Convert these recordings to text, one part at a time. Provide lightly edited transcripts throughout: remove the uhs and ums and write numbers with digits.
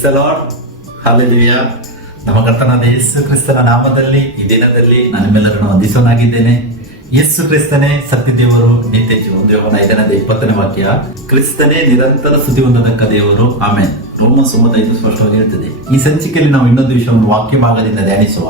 Price the lord, hallelujah. ನಮ್ಮ ಕರ್ತನಾದ ಯೇಸು ಕ್ರಿಸ್ತನ ನಾಮದಲ್ಲಿ ಈ ದಿನದಲ್ಲಿ ನಾನು ನಿಮ್ಮೆಲ್ಲರನ್ನು ವಂದಿಸೋನಾಗಿದ್ದೇನೆ. ಯೇಸು ಕ್ರಿಸ್ತನೇ ಸತ್ಯ ದೇವರು, ನಿತ್ಯ ಜೀವ. ಯೋಹಾನ 5:20 ವಾಕ್ಯ, ಕ್ರಿಸ್ತನೇ ನಿರಂತರ ಸ್ತುತಿ ಹೊಂದತಕ್ಕ ದೇವರು, ಆಮೆನ್. ರೋಮ 9:5 ಸ್ಪಷ್ಟವಾಗಿ ಹೇಳ್ತದೆ. ಈ ಸಂಚಿಕೆಯಲ್ಲಿ ನಾವು ಇನ್ನೊಂದು ವಿಷಯವನ್ನು ವಾಕ್ಯ ಭಾಗದಿಂದ ಧ್ಯಾನಿಸುವ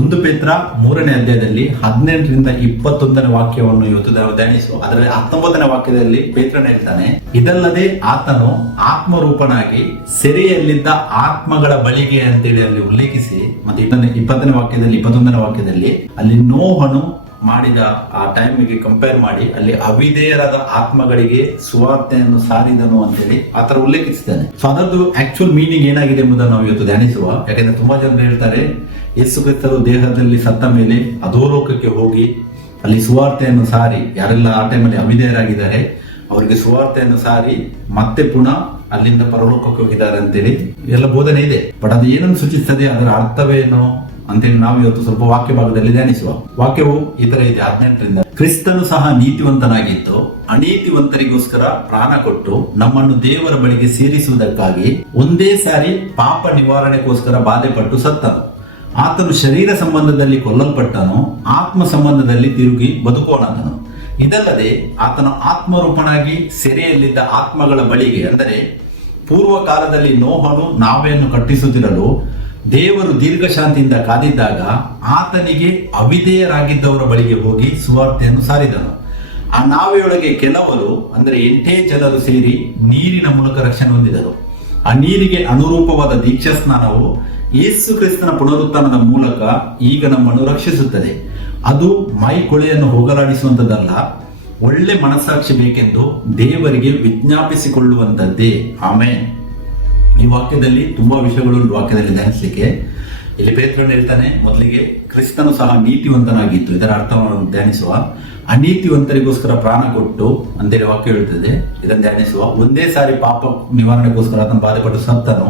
1 ಪೇತ್ರ 3ನೇ ಅಧ್ಯಾಯದಲ್ಲಿ 18ರಿಂದ 21ನೇ ವಾಕ್ಯವನ್ನು ಇವತ್ತು ನಾವು ಧ್ಯಾನಿಸುವ. ಅದರಲ್ಲಿ 19ನೇ ವಾಕ್ಯದಲ್ಲಿ ಪೇತ್ರನ ಹೇಳ್ತಾನೆ, ಇದಲ್ಲದೆ ಆತನು ಆತ್ಮರೂಪನಾಗಿ ಸೆರೆಯಲ್ಲಿದ್ದ ಆತ್ಮಗಳ ಬಳಿಗೆ ಅಂತೇಳಿ ಅಲ್ಲಿ ಉಲ್ಲೇಖಿಸಿ, ಮತ್ತೆ 20ನೇ ವಾಕ್ಯದಲ್ಲಿ 21ನೇ ವಾಕ್ಯದಲ್ಲಿ ಅಲ್ಲಿ ನೋಹನು ಮಾಡಿದ ಆ ಟೈಮಿಗೆ ಕಂಪೇರ್ ಮಾಡಿ ಅಲ್ಲಿ ಅವಿಧೇಯರಾದ ಆತ್ಮಗಳಿಗೆ ಸುವಾರ್ತೆಯನ್ನು ಸಾರಿದನು ಅಂತೇಳಿ ಆತರ ಉಲ್ಲೇಖಿಸಿದ್ದಾನೆ. ಸೊ ಅದರದ್ದು ಆಕ್ಚುಯಲ್ ಮೀನಿಂಗ್ ಏನಾಗಿದೆ ಎಂಬುದನ್ನು ನಾವು ಇವತ್ತು ಧ್ಯಾನಿಸುವ. ಯಾಕಂದ್ರೆ ತುಂಬಾ ಜನರು ಹೇಳ್ತಾರೆ, ಯೇಸು ಕ್ರಿಸ್ತರು ದೇಹದಲ್ಲಿ ಸತ್ತ ಮೇಲೆ ಅಧೋಲೋಕಕ್ಕೆ ಹೋಗಿ ಅಲ್ಲಿ ಸುವಾರ್ತೆಯನ್ನು ಸಾರಿ, ಯಾರೆಲ್ಲ ಆ ಟೈಮಲ್ಲಿ ಅವಿಧೇಯರಾಗಿದ್ದಾರೆ ಅವರಿಗೆ ಸುವಾರ್ತೆಯನ್ನು ಸಾರಿ ಮತ್ತೆ ಪುನಃ ಅಲ್ಲಿಂದ ಪರಲೋಕಕ್ಕೆ ಹೋಗಿದ್ದಾರೆ ಅಂತೇಳಿ ಎಲ್ಲ ಬೋಧನೆ ಇದೆ. ಬಟ್ ಅದು ಏನನ್ನು ಸೂಚಿಸ್ತದೆ, ಅದರ ಅರ್ಥವೇನು ಅಂತೇಳಿ ನಾವು ಇವತ್ತು ಸ್ವಲ್ಪ ವಾಕ್ಯ ಭಾಗದಲ್ಲಿ ಧ್ಯಾನಿಸುವ. ವಾಕ್ಯವು ಈ ತರ ಇದೆ 18ರಿಂದ, ಕ್ರಿಸ್ತನು ಸಹ ನೀತಿವಂತನಾಗಿದ್ದು ಅನೀತಿವಂತರಿಗೋಸ್ಕರ ಪ್ರಾಣ ಕೊಟ್ಟು ನಮ್ಮನ್ನು ದೇವರ ಬಳಿಗೆ ಸೇರಿಸುವುದಕ್ಕಾಗಿ ಒಂದೇ ಸಾರಿ ಪಾಪ ನಿವಾರಣೆಗೋಸ್ಕರ ಬಾಧೆಪಟ್ಟು ಸತ್ತನು. ಆತನು ಶರೀರ ಸಂಬಂಧದಲ್ಲಿ ಕೊಲ್ಲಲ್ಪಟ್ಟನು, ಆತ್ಮ ಸಂಬಂಧದಲ್ಲಿ ತಿರುಗಿ ಬದುಕೋಣದನು. ಇದಲ್ಲದೆ ಆತನು ಆತ್ಮರೂಪನಾಗಿ ಸೆರೆಯಲ್ಲಿದ್ದ ಆತ್ಮಗಳ ಬಳಿಗೆ, ಅಂದರೆ ಪೂರ್ವ ಕಾಲದಲ್ಲಿ ನೋಹನು ನಾವೆಯನ್ನು ಕಟ್ಟಿಸುತ್ತಿರಲು ದೇವರು ದೀರ್ಘಶಾಂತಿಯಿಂದ ಕಾದಿದ್ದಾಗ ಆತನಿಗೆ ಅವಿಧೇಯರಾಗಿದ್ದವರ ಬಳಿಗೆ ಹೋಗಿ ಸುವಾರ್ತೆಯನ್ನು ಸಾರಿದನು. ಆ ನಾವೆಯೊಳಗೆ ಕೆಲವರು, ಅಂದರೆ 8 ಜನರು ಸೇರಿ ನೀರಿನ ಮೂಲಕ ರಕ್ಷಣೆ ಹೊಂದಿದರು. ಆ ನೀರಿಗೆ ಅನುರೂಪವಾದ ದೀಕ್ಷಾ ಸ್ನಾನವು ಯೇಸು ಕ್ರಿಸ್ತನ ಪುನರುತ್ಥಾನದ ಮೂಲಕ ಈಗ ನಮ್ಮನ್ನು ರಕ್ಷಿಸುತ್ತದೆ. ಅದು ಮೈ ಕೊಳೆಯನ್ನು ಹೋಗಲಾಡಿಸುವಂತದ್ದಲ್ಲ, ಒಳ್ಳೆ ಮನಸ್ಸಾಕ್ಷಿ ಬೇಕೆಂದು ದೇವರಿಗೆ ವಿಜ್ಞಾಪಿಸಿಕೊಳ್ಳುವಂತದ್ದೇ. ಆಮೆನ್. ಈ ವಾಕ್ಯದಲ್ಲಿ ತುಂಬಾ ವಿಷಯಗಳು ವಾಕ್ಯದಲ್ಲಿ ಧ್ಯಾನಿಸಲಿಕ್ಕೆ. ಇಲ್ಲಿ ಪೇತ್ರನು ಹೇಳ್ತಾನೆ, ಮೊದಲಿಗೆ ಕ್ರಿಸ್ತನು ಸಹ ನೀತಿವಂತನಾಗಿತ್ತು, ಇದರ ಅರ್ಥವನ್ನು ಧ್ಯಾನಿಸುವ. ಅನೀತಿವಂತರಿಗೋಸ್ಕರ ಪ್ರಾಣ ಕೊಟ್ಟು ಅಂತೇಳಿ ವಾಕ್ಯ ಹೇಳ್ತದೆ, ಇದನ್ನು ಧ್ಯಾನಿಸುವ. ಒಂದೇ ಸಾರಿ ಪಾಪ ನಿವಾರಣೆಗೋಸ್ಕರ ಆತನು ಬಾಧೆಪಟ್ಟು ಸತ್ತನು,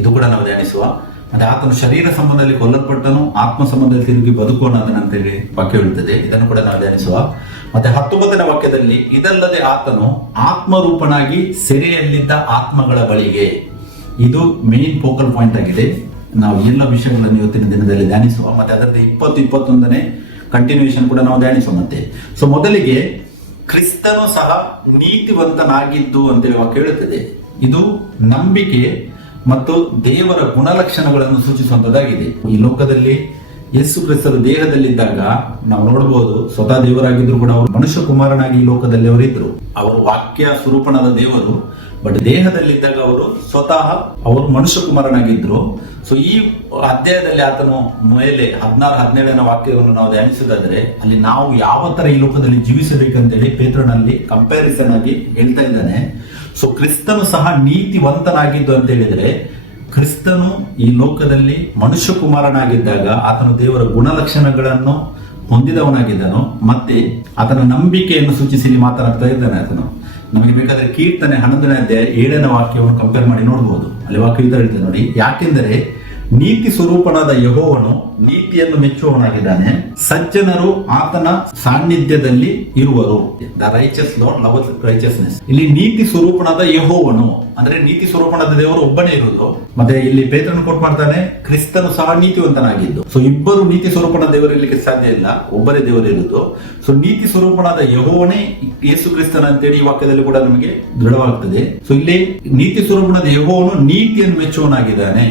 ಇದು ಕೂಡ ನಾವು ಧ್ಯಾನಿಸುವ. ಮತ್ತೆ ಆತನು ಶರೀರ ಸಂಬಂಧದಲ್ಲಿ ಕೊಲ್ಲಲ್ಪಟ್ಟನು, ಆತ್ಮ ಸಂಬಂಧದಲ್ಲಿ ತಿರುಗಿ ಬದುಕೋಣ ಅಂತೇಳಿ ವಾಕ್ಯ ಹೇಳ್ತದೆ, ಇದನ್ನು ಕೂಡ ನಾವು ಧ್ಯಾನಿಸುವ. ಮತ್ತೆ 19ನೇ ವಾಕ್ಯದಲ್ಲಿ, ಇದಲ್ಲದೆ ಆತನು ಆತ್ಮರೂಪನಾಗಿ ಸೆರೆಯಲ್ಲಿದ್ದ ಆತ್ಮಗಳ ಬಳಿಗೆ, ಇದು ಮೇನ್ ಫೋಕಲ್ ಪಾಯಿಂಟ್ ಆಗಿದೆ. ನಾವು ಎಲ್ಲ ವಿಷಯಗಳನ್ನು ಇವತ್ತಿನ ದಿನದಲ್ಲಿ ಧ್ಯಾನಿಸುವ. ಮತ್ತೆ ಅದರಲ್ಲಿ 20-21ನೇ ಕಂಟಿನ್ಯೂಷನ್ ಕೂಡ ನಾವು ಧ್ಯಾನಿಸುವ. ಮತ್ತೆ ಸೊ ಮೊದಲಿಗೆ ಕ್ರಿಸ್ತನು ಸಹ ನೀತಿವಂತನಾಗಿದ್ದು ಅಂತೇಳಿ ವಾಕ್ಯ ಹೇಳುತ್ತದೆ. ಇದು ನಂಬಿಕೆ ಮತ್ತು ದೇವರ ಗುಣಲಕ್ಷಣಗಳನ್ನು ಸೂಚಿಸುವಂತದ್ದಾಗಿದೆ. ಈ ಲೋಕದಲ್ಲಿ ಯೇಸು ಕ್ರಿಸ್ತರು ದೇಹದಲ್ಲಿದ್ದಾಗ ನಾವು ನೋಡಬಹುದು, ಸ್ವತಃ ದೇವರಾಗಿದ್ರು ಕೂಡ ಅವರು ಮನುಷ್ಯ ಕುಮಾರನಾಗಿ ಈ ಲೋಕದಲ್ಲಿ ಅವರಿದ್ರು. ಅವರು ವಾಕ್ಯ ಸ್ವರೂಪನಾದ ದೇವರು, ಬಟ್ ದೇಹದಲ್ಲಿದ್ದಾಗ ಅವರು ಮನುಷ್ಯ ಕುಮಾರನಾಗಿದ್ರು. ಸೊ ಈ ಅಧ್ಯಾಯದಲ್ಲಿ ಆತನು ಮೇಲೆ 16-17ನೇ ವಾಕ್ಯವನ್ನು ನಾವು ಧ್ಯಾನಿಸುವುದಾದ್ರೆ, ಅಲ್ಲಿ ನಾವು ಯಾವ ತರ ಈ ಲೋಕದಲ್ಲಿ ಜೀವಿಸಬೇಕಂತೇಳಿ ಪೇತ್ರನಲ್ಲಿ ಕಂಪ್ಯಾರಿಸನ್ ಆಗಿ ಹೇಳ್ತಾ ಇದ್ದಾನೆ. ಸೊ ಕ್ರಿಸ್ತನು ಸಹ ನೀತಿವಂತನಾಗಿದ್ದು ಅಂತ ಹೇಳಿದ್ರೆ, ಕ್ರಿಸ್ತನು ಈ ಲೋಕದಲ್ಲಿ ಮನುಷ್ಯ ಕುಮಾರನಾಗಿದ್ದಾಗ ಆತನು ದೇವರ ಗುಣಲಕ್ಷಣಗಳನ್ನು ಹೊಂದಿದವನಾಗಿದ್ದನು. ಮತ್ತೆ ಆತನ ನಂಬಿಕೆಯನ್ನು ಸೂಚಿಸಿ ಮಾತನಾಡ್ತಾ ಇದ್ದಾನೆ. ಆತನು ನಮಗೆ ಬೇಕಾದ್ರೆ ಕೀರ್ತನೆ 11ನೇ ಅಧ್ಯಾಯ 7ನೇ ವಾಕ್ಯವನ್ನು ಕಂಪೇರ್ ಮಾಡಿ ನೋಡಬಹುದು. ಅಲ್ಲಿ ವಾಕ್ಯ ಹೇಳ್ತೇನೆ ನೋಡಿ, ಯಾಕೆಂದರೆ ನೀತಿ ಸ್ವರೂಪನಾದ ಯೆಹೋವನು ನೀತಿಯನ್ನು ಮೆಚ್ಚುವವನಾಗಿದ್ದಾನೆ, ಸಜ್ಜನರು ಆತನ ಸಾನ್ನಿಧ್ಯದಲ್ಲಿ ಇರುವರು. The righteous lord loves righteousness. ಇಲ್ಲಿ ನೀತಿ ಸ್ವರೂಪನಾದ ಯೆಹೋವನು ಅಂದ್ರೆ ನೀತಿ ಸ್ವರೂಪನಾದ ದೇವರು ಒಬ್ಬನೇ ಇರುವುದು. ಮತ್ತೆ ಇಲ್ಲಿ ಪೇತ್ರನು ಕೋಟ್ ಮಾಡ್ತಾನೆ, ಕ್ರಿಸ್ತನು ಸಹ ನೀತಿವಂತನಾಗಿದ್ದು. ಸೊ ಇಬ್ಬರು ನೀತಿ ಸ್ವರೂಪನಾದ ದೇವರು ಇರ್ಲಿಕ್ಕೆ ಸಾಧ್ಯ ಇಲ್ಲ, ಒಬ್ಬರೇ ದೇವರು ಇರುವುದು. ಸೊ ನೀತಿ ಸ್ವರೂಪನಾದ ಯೆಹೋವನೇ ಯೇಸು ಕ್ರಿಸ್ತನ ಅಂತೇಳಿ ಈ ವಾಕ್ಯದಲ್ಲಿ ಕೂಡ ನಮಗೆ ದೃಢವಾಗ್ತದೆ. ಸೊ ಇಲ್ಲಿ ನೀತಿ ಸ್ವರೂಪನಾದ ಯೆಹೋವನು ನೀತಿಯನ್ನು ಮೆಚ್ಚುವನಾಗಿದ್ದಾನೆ.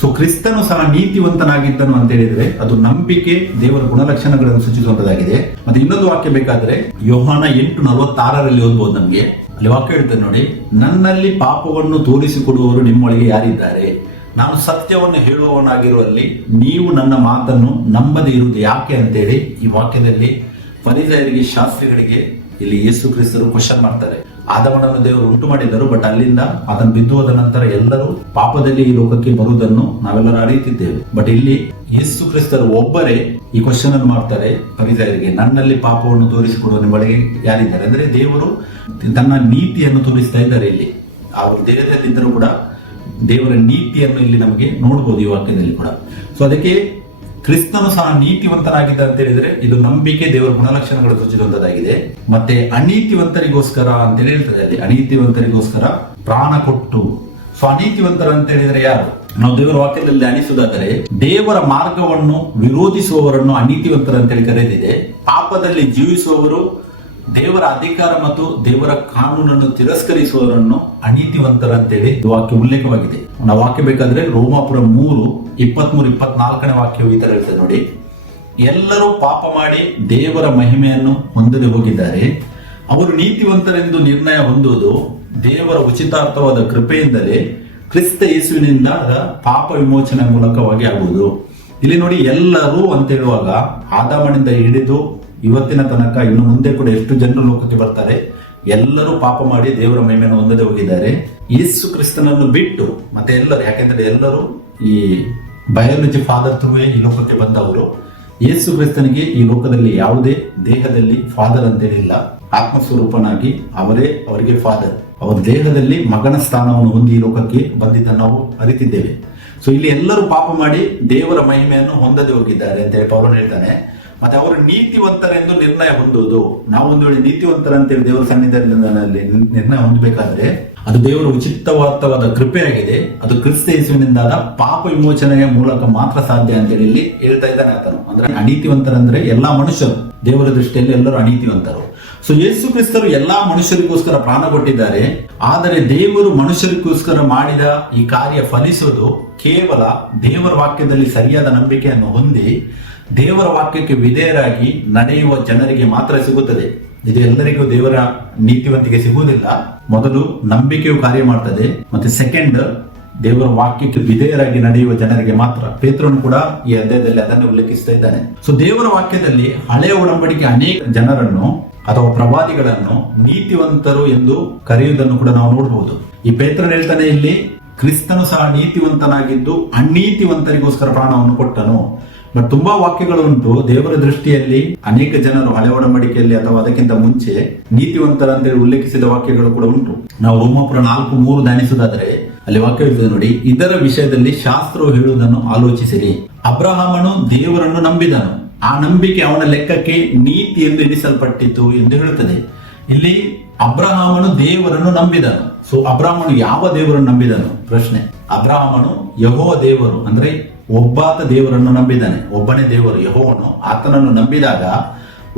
ಸೊ ಕ್ರಿಸ್ತನು ಸಹ ನೀತಿವಂತನಾಗಿದ್ದನು ಅಂತ ಹೇಳಿದ್ರೆ ಅದು ನಂಬಿಕೆ, ದೇವರ ಗುಣಲಕ್ಷಣಗಳನ್ನು ಸೂಚಿಸುವಂತದ್ದಾಗಿದೆ. ಮತ್ತೆ ಇನ್ನೊಂದು ವಾಕ್ಯ ಬೇಕಾದ್ರೆ ಯೋಹಾನ 8:46 ಓದ್ಬೋದು ನಮ್ಗೆ. ಅಲ್ಲಿ ವಾಕ್ಯ ಹೇಳ್ತೇನೆ ನೋಡಿ, ನನ್ನಲ್ಲಿ ಪಾಪವನ್ನು ತೋರಿಸಿಕೊಡುವವರು ನಿಮ್ಮೊಳಗೆ ಯಾರಿದ್ದಾರೆ? ನಾನು ಸತ್ಯವನ್ನು ಹೇಳುವವನಾಗಿರುವಲ್ಲಿ ನೀವು ನನ್ನ ಮಾತನ್ನು ನಂಬದೇ ಇರುವುದು ಯಾಕೆ ಅಂತೇಳಿ ಈ ವಾಕ್ಯದಲ್ಲಿ ಫರಿಸಾಯರಿಗೆ, ಶಾಸ್ತ್ರಿಗಳಿಗೆ ಇಲ್ಲಿ ಯೇಸು ಕ್ರಿಸ್ತರು ಕ್ವಶನ್ ಮಾಡ್ತಾರೆ. ಆದಮನನ್ನು ದೇವರು ಉಂಟು ಮಾಡಿದರು, ಬಟ್ ಅಲ್ಲಿಂದ ಅದನ್ನು ಬಿದ್ದು ಹೋದ ನಂತರ ಎಲ್ಲರೂ ಪಾಪದಲ್ಲಿ ಈ ಲೋಕಕ್ಕೆ ಬರುವುದನ್ನು ನಾವೆಲ್ಲರೂ ಅರಿಯುತ್ತಿದ್ದೇವೆ. ಬಟ್ ಇಲ್ಲಿ ಯೇಸು ಕ್ರಿಸ್ತರು ಒಬ್ಬರೇ ಈ ಕ್ವಶನ್ ಅನ್ನು ಮಾಡ್ತಾರೆ ಫರಿಸಾಯರಿಗೆ, ನನ್ನಲ್ಲಿ ಪಾಪವನ್ನು ತೋರಿಸಿಕೊಡುವ ನಿಮ್ಮೊಳಗೆ ಯಾರಿದ್ದಾರೆ? ಅಂದ್ರೆ ದೇವರು ತನ್ನ ನೀತಿಯನ್ನು ತೋರಿಸ್ತಾ ಇದ್ದಾರೆ. ಇಲ್ಲಿ ಅವರು ದೇಹದಲ್ಲಿದ್ದರೂ ಕೂಡ ದೇವರ ನೀತಿಯನ್ನು ಇಲ್ಲಿ ನಮಗೆ ನೋಡಬಹುದು ಈ ವಾಕ್ಯದಲ್ಲಿ ಕೂಡ. ಸೊ ಅದಕ್ಕೆ ಕ್ರಿಸ್ತನು ಸಹ ನೀತಿವಂತನಾಗಿದ್ದ ಅಂತ ಹೇಳಿದ್ರೆ ಇದು ನಂಬಿಕೆ, ದೇವರ ಗುಣಲಕ್ಷಣಗಳು ಸೂಚಿಸುವಂತದ್ದಾಗಿದೆ. ಮತ್ತೆ ಅನೀತಿವಂತರಿಗೋಸ್ಕರ ಅಂತ ಹೇಳ್ತದೆ ಅಲ್ಲಿ, ಅನೀತಿವಂತರಿಗೋಸ್ಕರ ಪ್ರಾಣ ಕೊಟ್ಟು ಸೊ ಅನೀತಿವಂತರ ಅಂತ ಹೇಳಿದ್ರೆ ಯಾರು? ನಾವು ದೇವರ ವಾಕ್ಯದಲ್ಲಿ ಧ್ಯಾನಿಸುವುದಾದರೆ ದೇವರ ಮಾರ್ಗವನ್ನು ವಿರೋಧಿಸುವವರನ್ನು ಅನೀತಿವಂತರ ಅಂತೇಳಿ ಕರೆದಿದೆ. ಪಾಪದಲ್ಲಿ ಜೀವಿಸುವವರು, ದೇವರ ಅಧಿಕಾರ ಮತ್ತು ದೇವರ ಕಾನೂನನ್ನು ತಿರಸ್ಕರಿಸುವವರನ್ನು ಅನೀತಿವಂತರ ಅಂತೇಳಿ ವಾಕ್ಯ ಉಲ್ಲೇಖವಾಗಿದೆ. ನಾವು ವಾಕ್ಯ ಬೇಕಾದ್ರೆ ರೋಮಾಪುರ 3:23-24 ವಾಕ್ಯವು ಈ ತರ ಇರ್ತದೆ ನೋಡಿ. ಎಲ್ಲರೂ ಪಾಪ ಮಾಡಿ ದೇವರ ಮಹಿಮೆಯನ್ನು ಹೊಂದದೆ ಹೋಗಿದ್ದಾರೆ. ಅವರು ನೀತಿವಂತರೆಂದು ನಿರ್ಣಯ ಹೊಂದುವುದು ದೇವರ ಉಚಿತಾರ್ಥವಾದ ಕೃಪೆಯಿಂದಲೇ ಕ್ರಿಸ್ತ ಯೇಸುವಿನಿಂದ ಪಾಪ ವಿಮೋಚನೆ ಮೂಲಕವಾಗಿ ಆಗುವುದು. ಇಲ್ಲಿ ನೋಡಿ, ಎಲ್ಲರೂ ಅಂತ ಹೇಳುವಾಗ ಆದಾಮನಿಂದ ಹಿಡಿದು ಇವತ್ತಿನ ತನಕ ಇನ್ನು ಮುಂದೆ ಕೂಡ ಎಷ್ಟು ಜನರು ಲೋಕಕ್ಕೆ ಬರ್ತಾರೆ, ಎಲ್ಲರೂ ಪಾಪ ಮಾಡಿ ದೇವರ ಮಹಿಮೆಯನ್ನು ಹೊಂದದೆ ಹೋಗಿದ್ದಾರೆ. ಯೇಸು ಕ್ರಿಸ್ತನನ್ನು ಬಿಟ್ಟು ಮತ್ತೆ ಎಲ್ಲರೂ, ಯಾಕೆಂದ್ರೆ ಎಲ್ಲರೂ ಈ ಬಯಾಲಜಿ ಫಾದರ್ ಥ್ರೂವೇ ಈ ಲೋಕಕ್ಕೆ ಬಂದವರು. ಯೇಸು ಕ್ರಿಸ್ತನಿಗೆ ಈ ಲೋಕದಲ್ಲಿ ಯಾವುದೇ ದೇಹದಲ್ಲಿ ಫಾದರ್ ಅಂತೇಳಿಲ್ಲ. ಆತ್ಮಸ್ವರೂಪನಾಗಿ ಅವರೇ ಅವರಿಗೆ ಫಾದರ್. ಅವರ ದೇಹದಲ್ಲಿ ಮಗನ ಸ್ಥಾನವನ್ನು ಹೊಂದಿ ಈ ಲೋಕಕ್ಕೆ ಬಂದಿದ್ದನ್ನು ನಾವು ಅರಿತಿದ್ದೇವೆ. ಸೊ ಇಲ್ಲಿ ಎಲ್ಲರೂ ಪಾಪ ಮಾಡಿ ದೇವರ ಮಹಿಮೆಯನ್ನು ಹೊಂದದೆ ಹೋಗಿದ್ದಾರೆ ಅಂತೇಳಿ ಪೌಲನು ಹೇಳ್ತಾನೆ. ಮತ್ತೆ ಅವರು ನೀತಿವಂತರೆಂದು ನಿರ್ಣಯ ಹೊಂದುವುದು. ನಾವು ಒಂದು ವೇಳೆ ನೀತಿವಂತರ ಅಂತೇಳಿ ದೇವರ ಸನ್ನಿಧಾನದಲ್ಲಿ ನಿರ್ಣಯ ಹೊಂದಬೇಕಾದ್ರೆ ಅದು ದೇವರ ಉಚಿತವಾದ ಕೃಪೆಯಾಗಿದೆ. ಅದು ಕ್ರಿಸ್ತ ಯೇಸುವಿನಿಂದಾದ ಪಾಪ ವಿಮೋಚನೆಯ ಮೂಲಕ ಮಾತ್ರ ಸಾಧ್ಯ ಅಂತೇಳಿ ಇಲ್ಲಿ ಹೇಳ್ತಾ ಇದ್ದಾನೆ ಆತನು. ಅಂದ್ರೆ ಅನೀತಿವಂತರಂದ್ರೆ ಎಲ್ಲಾ ಮನುಷ್ಯರು, ದೇವರ ದೃಷ್ಟಿಯಲ್ಲಿ ಎಲ್ಲರೂ ಅನೀತಿವಂತರು. ಸೊ ಯೇಸು ಕ್ರಿಸ್ತರು ಎಲ್ಲಾ ಮನುಷ್ಯರಿಗೋಸ್ಕರ ಪ್ರಾಣ ಕೊಟ್ಟಿದ್ದಾರೆ. ಆದರೆ ದೇವರು ಮನುಷ್ಯರಿಗೋಸ್ಕರ ಮಾಡಿದ ಈ ಕಾರ್ಯ ಫಲಿಸೋದು ಕೇವಲ ದೇವರ ವಾಕ್ಯದಲ್ಲಿ ಸರಿಯಾದ ನಂಬಿಕೆಯನ್ನು ಹೊಂದಿ ದೇವರ ವಾಕ್ಯಕ್ಕೆ ವಿಧೇಯರಾಗಿ ನಡೆಯುವ ಜನರಿಗೆ ಮಾತ್ರ ಸಿಗುತ್ತದೆ. ಇದು ಎಲ್ಲರಿಗೂ ದೇವರ ನೀತಿವಂತಿಕೆ ಸಿಗುವುದಿಲ್ಲ. ಮೊದಲು ನಂಬಿಕೆಯು ಕಾರ್ಯ ಮಾಡ್ತದೆ, ಮತ್ತೆ ಸೆಕೆಂಡ್ ದೇವರ ವಾಕ್ಯಕ್ಕೆ ವಿಧೇಯರಾಗಿ ನಡೆಯುವ ಜನರಿಗೆ ಮಾತ್ರ. ಪೇತ್ರನು ಕೂಡ ಈ ಅಧ್ಯಾಯದಲ್ಲಿ ಅದನ್ನು ಉಲ್ಲೇಖಿಸ್ತಾ ಇದ್ದಾನೆ. ಸೊ ದೇವರ ವಾಕ್ಯದಲ್ಲಿ ಹಳೆಯ ಒಡಂಬಡಿಕೆ ಅನೇಕ ಜನರನ್ನು ಅಥವಾ ಪ್ರವಾದಿಗಳನ್ನು ನೀತಿವಂತರು ಎಂದು ಕರೆಯುವುದನ್ನು ಕೂಡ ನಾವು ನೋಡಬಹುದು. ಈ ಪೇತ್ರನು ಹೇಳ್ತಾನೆ ಇಲ್ಲಿ, ಕ್ರಿಸ್ತನು ಸಹ ನೀತಿವಂತನಾಗಿದ್ದು ಅನೀತಿವಂತರಿಗೋಸ್ಕರ ಪ್ರಾಣವನ್ನು ಕೊಟ್ಟನು. ಬಟ್ ತುಂಬಾ ವಾಕ್ಯಗಳು ಉಂಟು. ದೇವರ ದೃಷ್ಟಿಯಲ್ಲಿ ಅನೇಕ ಜನರು ಹಳೆ ಒಡಂಬಡಿಕೆಯಲ್ಲಿ ಅಥವಾ ಅದಕ್ಕಿಂತ ಮುಂಚೆ ನೀತಿವಂತರಂತೇಳಿ ಉಲ್ಲೇಖಿಸಿದ ವಾಕ್ಯಗಳು ಕೂಡ ಉಂಟು. ನಾವು ರೋಮಾಪುರ 4:3 ಧ್ಯಾನಿಸುವುದಾದರೆ ಅಲ್ಲಿ ವಾಕ್ಯ ಇರ್ತದೆ ನೋಡಿ, ಇದರ ವಿಷಯದಲ್ಲಿ ಶಾಸ್ತ್ರವು ಹೇಳುವುದನ್ನು ಆಲೋಚಿಸಿರಿ. ಅಬ್ರಹಾಮನು ದೇವರನ್ನು ನಂಬಿದನು, ಆ ನಂಬಿಕೆ ಅವನ ಲೆಕ್ಕಕ್ಕೆ ನೀತಿ ಎಂದು ಎಣಿಸಲ್ಪಟ್ಟಿತು ಎಂದು ಹೇಳುತ್ತದೆ. ಇಲ್ಲಿ ಅಬ್ರಹಾಮನು ದೇವರನ್ನು ನಂಬಿದನು. ಸೊ ಅಬ್ರಹಾಮನು ಯಾವ ದೇವರನ್ನು ನಂಬಿದನು? ಪ್ರಶ್ನೆ. ಅಬ್ರಹಾಮನು ಯೆಹೋವ ದೇವರು ಅಂದ್ರೆ ಒಬ್ಬಾತ ದೇವರನ್ನು ನಂಬಿದ್ದಾನೆ. ಒಬ್ಬನೇ ದೇವರು ಯೆಹೋವನು. ಆತನನ್ನು ನಂಬಿದಾಗ